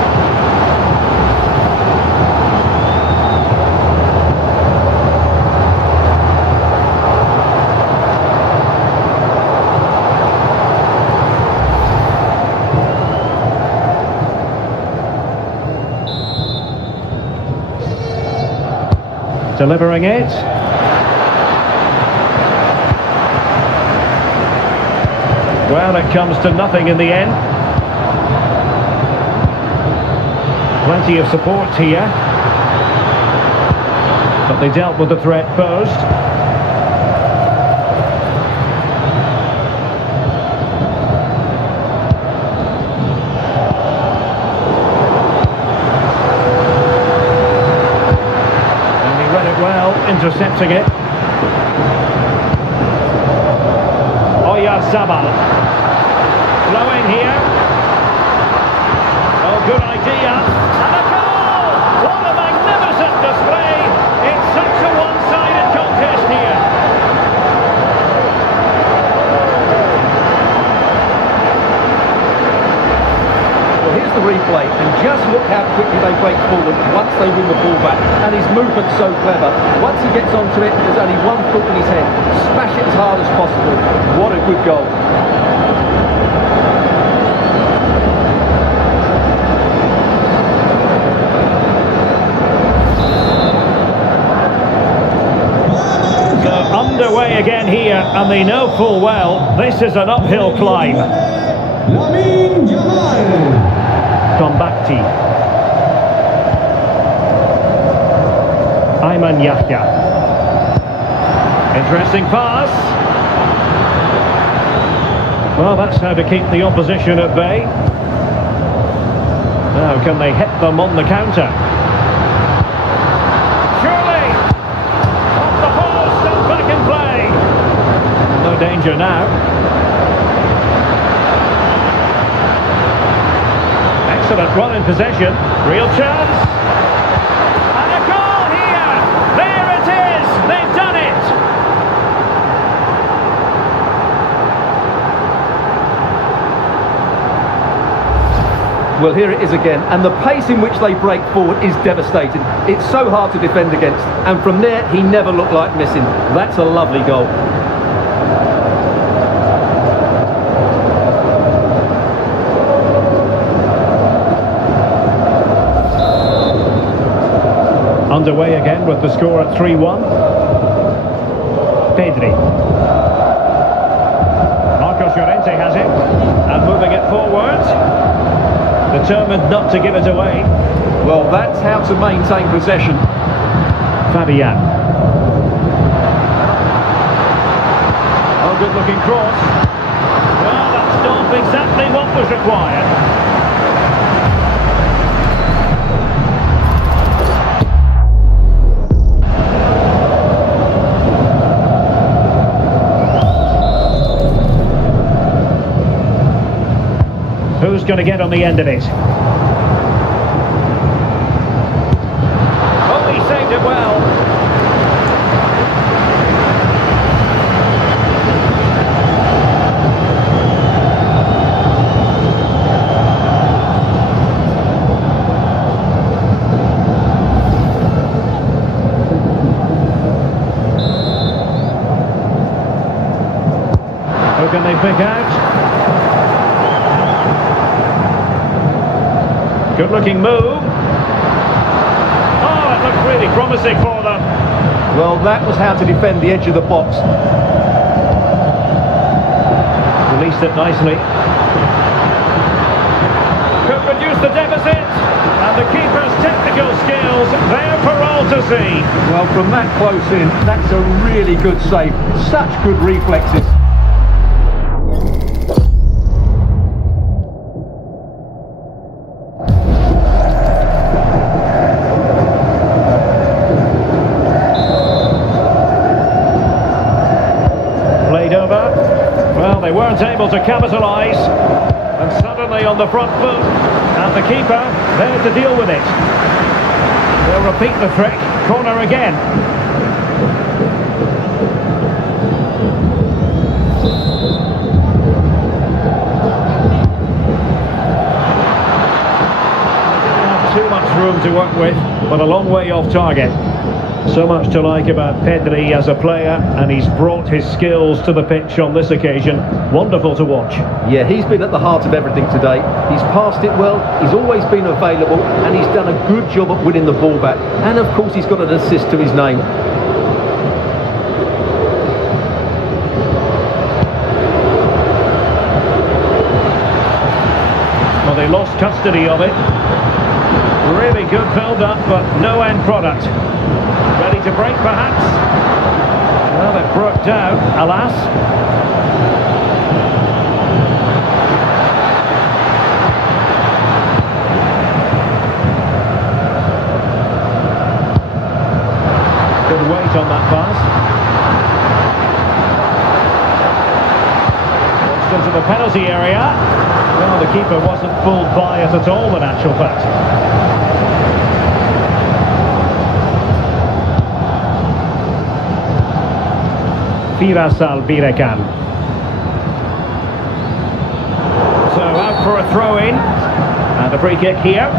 Delivering it. Well, it comes to nothing in the end. Plenty of support here. But they dealt with the threat posed. Intercepting it. Oyarzabal. Flowing here. they break forward once they win the ball back, and his movement's so clever. Once he gets onto it, there's only one thought in his head: smash it as hard as possible. What a good goal. Underway again here, and they know full well this is an uphill climb. Kombakti. Ayman Yahya. Interesting pass. Well, that's how to keep the opposition at bay. Now, can they hit them on the counter? No danger now. Excellent run in possession. Real chance. And a goal here. There it is. They've done it. Well, here it is again, and the pace in which they break forward is devastating. It's so hard to defend against, and from there he never looked like missing. That's a lovely goal. Underway again with the score at 3-1. Pedri. Marcos Llorente has it, and moving it forward. Determined not to give it away. Well, that's how to maintain possession. Fabian. Oh, good looking cross. Well, that stopped exactly what was required. Who's going to get on the end of it? Oh, he saved it well. Who can they pick out? Good looking move. Oh, it looked really promising for them. Well, that was how to defend the edge of the box. Released it nicely. Could reduce the deficit. And the keeper's technical skills there for all to see. Well, from that close in, that's a really good save. Such good reflexes. Well, they weren't able to capitalise, and suddenly on the front foot, and the keeper there to deal with it. They'll repeat the trick, corner again. They didn't have too much room to work with, but a long way off target. So much to like about Pedri as a player, and he's brought his skills to the pitch on this occasion. Wonderful to watch. Yeah, he's been at the heart of everything today. He's passed it well, he's always been available, and he's done a good job at winning the ball back. And of course he's got an assist to his name. Well, they lost custody of it. Really good build-up, but no end product. Ready to break, perhaps? Well, it broke down, alas. Good weight on that pass. Launched into the penalty area. Well, the keeper wasn't fooled by it at all, in actual fact. Firasal Birekan. So out for a throw-in, and a free kick here.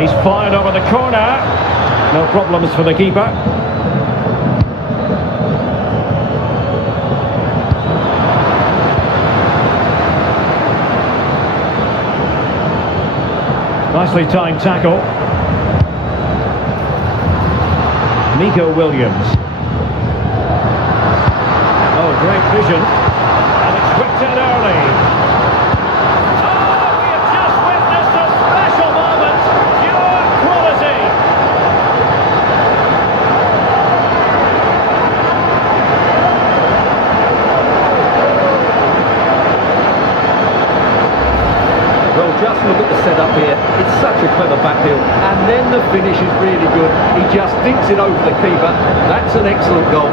And he's fired over the corner. No problems for the keeper. Nicely timed tackle. Nico Williams. Oh, great vision. And it's whipped in early. Oh, we have just witnessed a special moment. Pure quality. Well, just look at the setup here. It's such a clever back heel. And then the finish is really good. He just dinks it over the keeper. That's an excellent goal.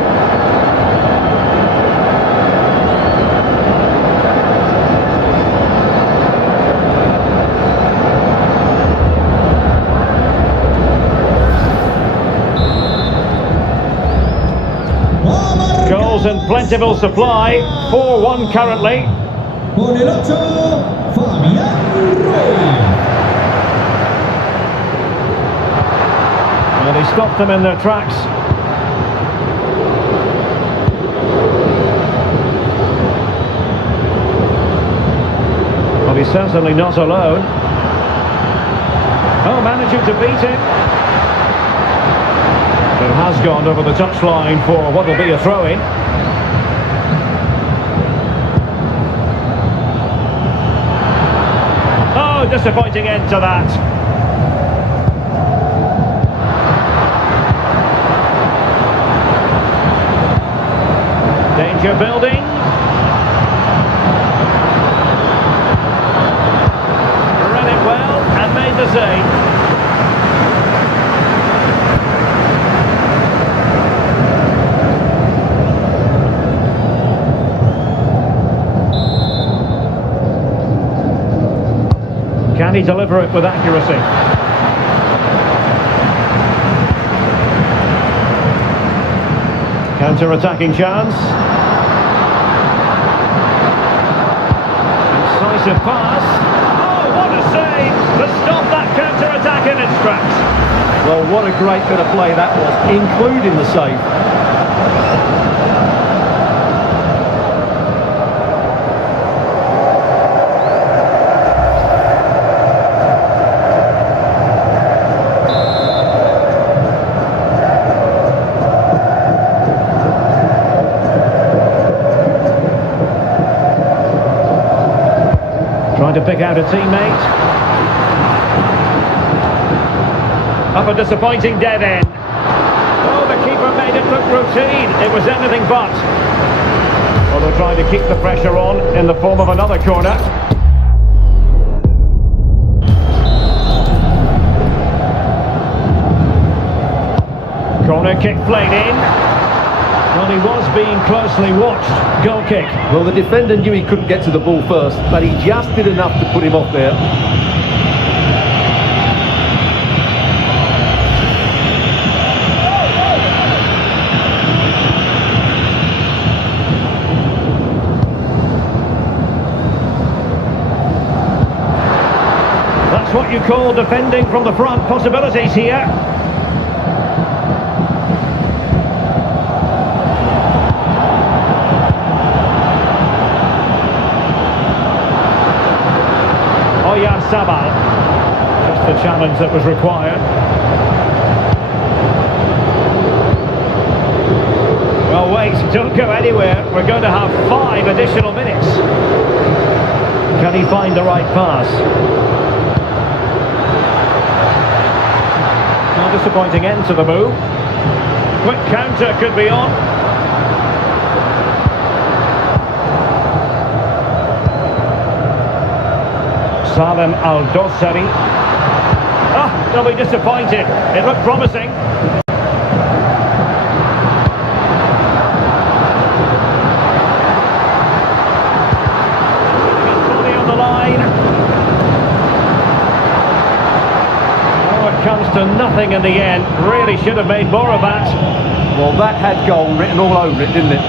Goals in plentiful supply. 4-1 currently. Con el 8, Fabián Ruiz. And he stopped them in their tracks. Well, he's certainly not alone. Oh, managing to beat him. It has gone over the touchline for what will be a throw-in. Oh, disappointing end to that. Danger building. Read it well and made the save. Can he deliver it with accuracy? Counter-attacking chance. Incisive pass. Oh, what a save to stop that counter-attack in its tracks. Well, what a great bit of play that was, including the save. Trying to pick out a teammate. Up a disappointing dead end. Oh, the keeper made it look routine. It was anything but. Well, they're trying to keep the pressure on in the form of another corner. Corner kick played in. Well, he was being closely watched. Goal kick. Well, the defender knew he couldn't get to the ball first, but he just did enough to put him off there. That's what you call defending from the front. Possibilities here. Sabal. Just the challenge that was required. Well, wait, don't go anywhere. We're going to have 5 additional minutes. Can he find the right pass? Well, disappointing end to the move. Quick counter could be on. Salem Al-Dossari. Ah, they'll be disappointed. It looked promising. Fully on the line. Oh, it comes to nothing in the end. Really should have made more of that. Well, that had goal written all over it, didn't it?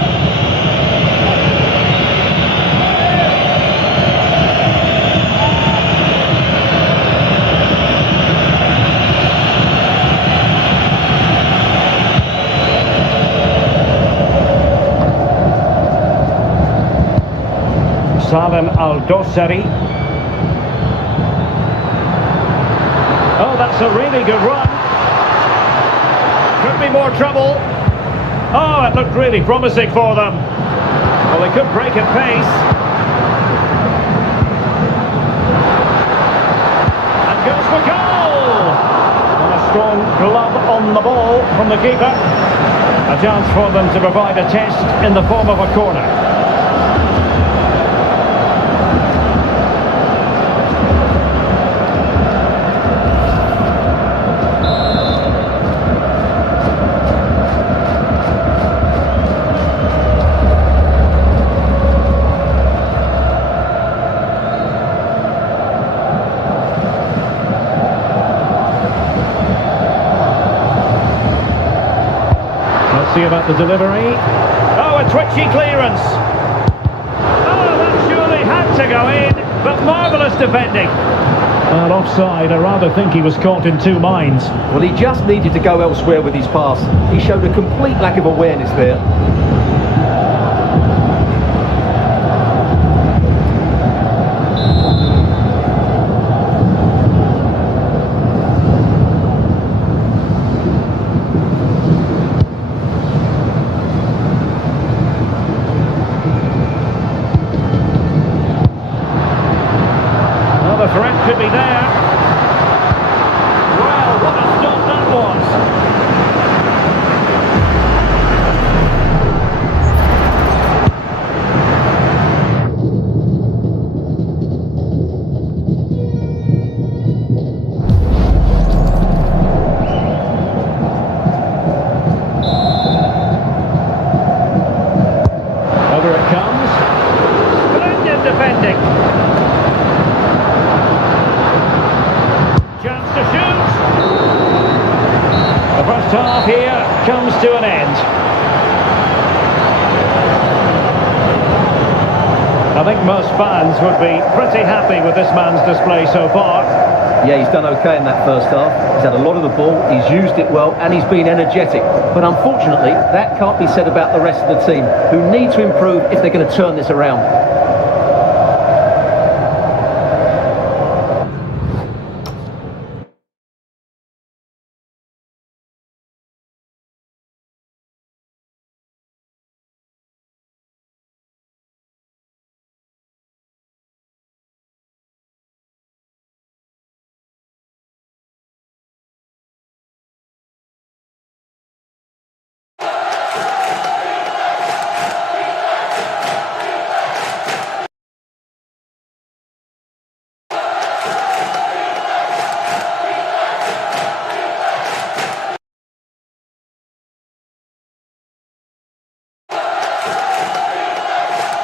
Salem Al-Dossari. Oh, that's a really good run. Could be more trouble. Oh, it looked really promising for them. Well, they could break at pace. And goes for goal! And a strong glove on the ball from the keeper. A chance for them to provide a test in the form of a corner. See about the delivery. Oh, a twitchy clearance. Oh, that surely had to go in, but marvellous defending. Well, offside. I rather think he was caught in two minds. Well, he just needed to go elsewhere with his pass. He showed a complete lack of awareness there. The threat could be there. Well, what a stop that was. Over it comes. Splendid defending. Chance to shoot. The first half here comes to an end. I think most fans would be pretty happy with this man's display so far. Yeah, he's done okay in that first half. He's had a lot of the ball, he's used it well, and he's been energetic. But unfortunately, that can't be said about the rest of the team, who need to improve if they're going to turn this around.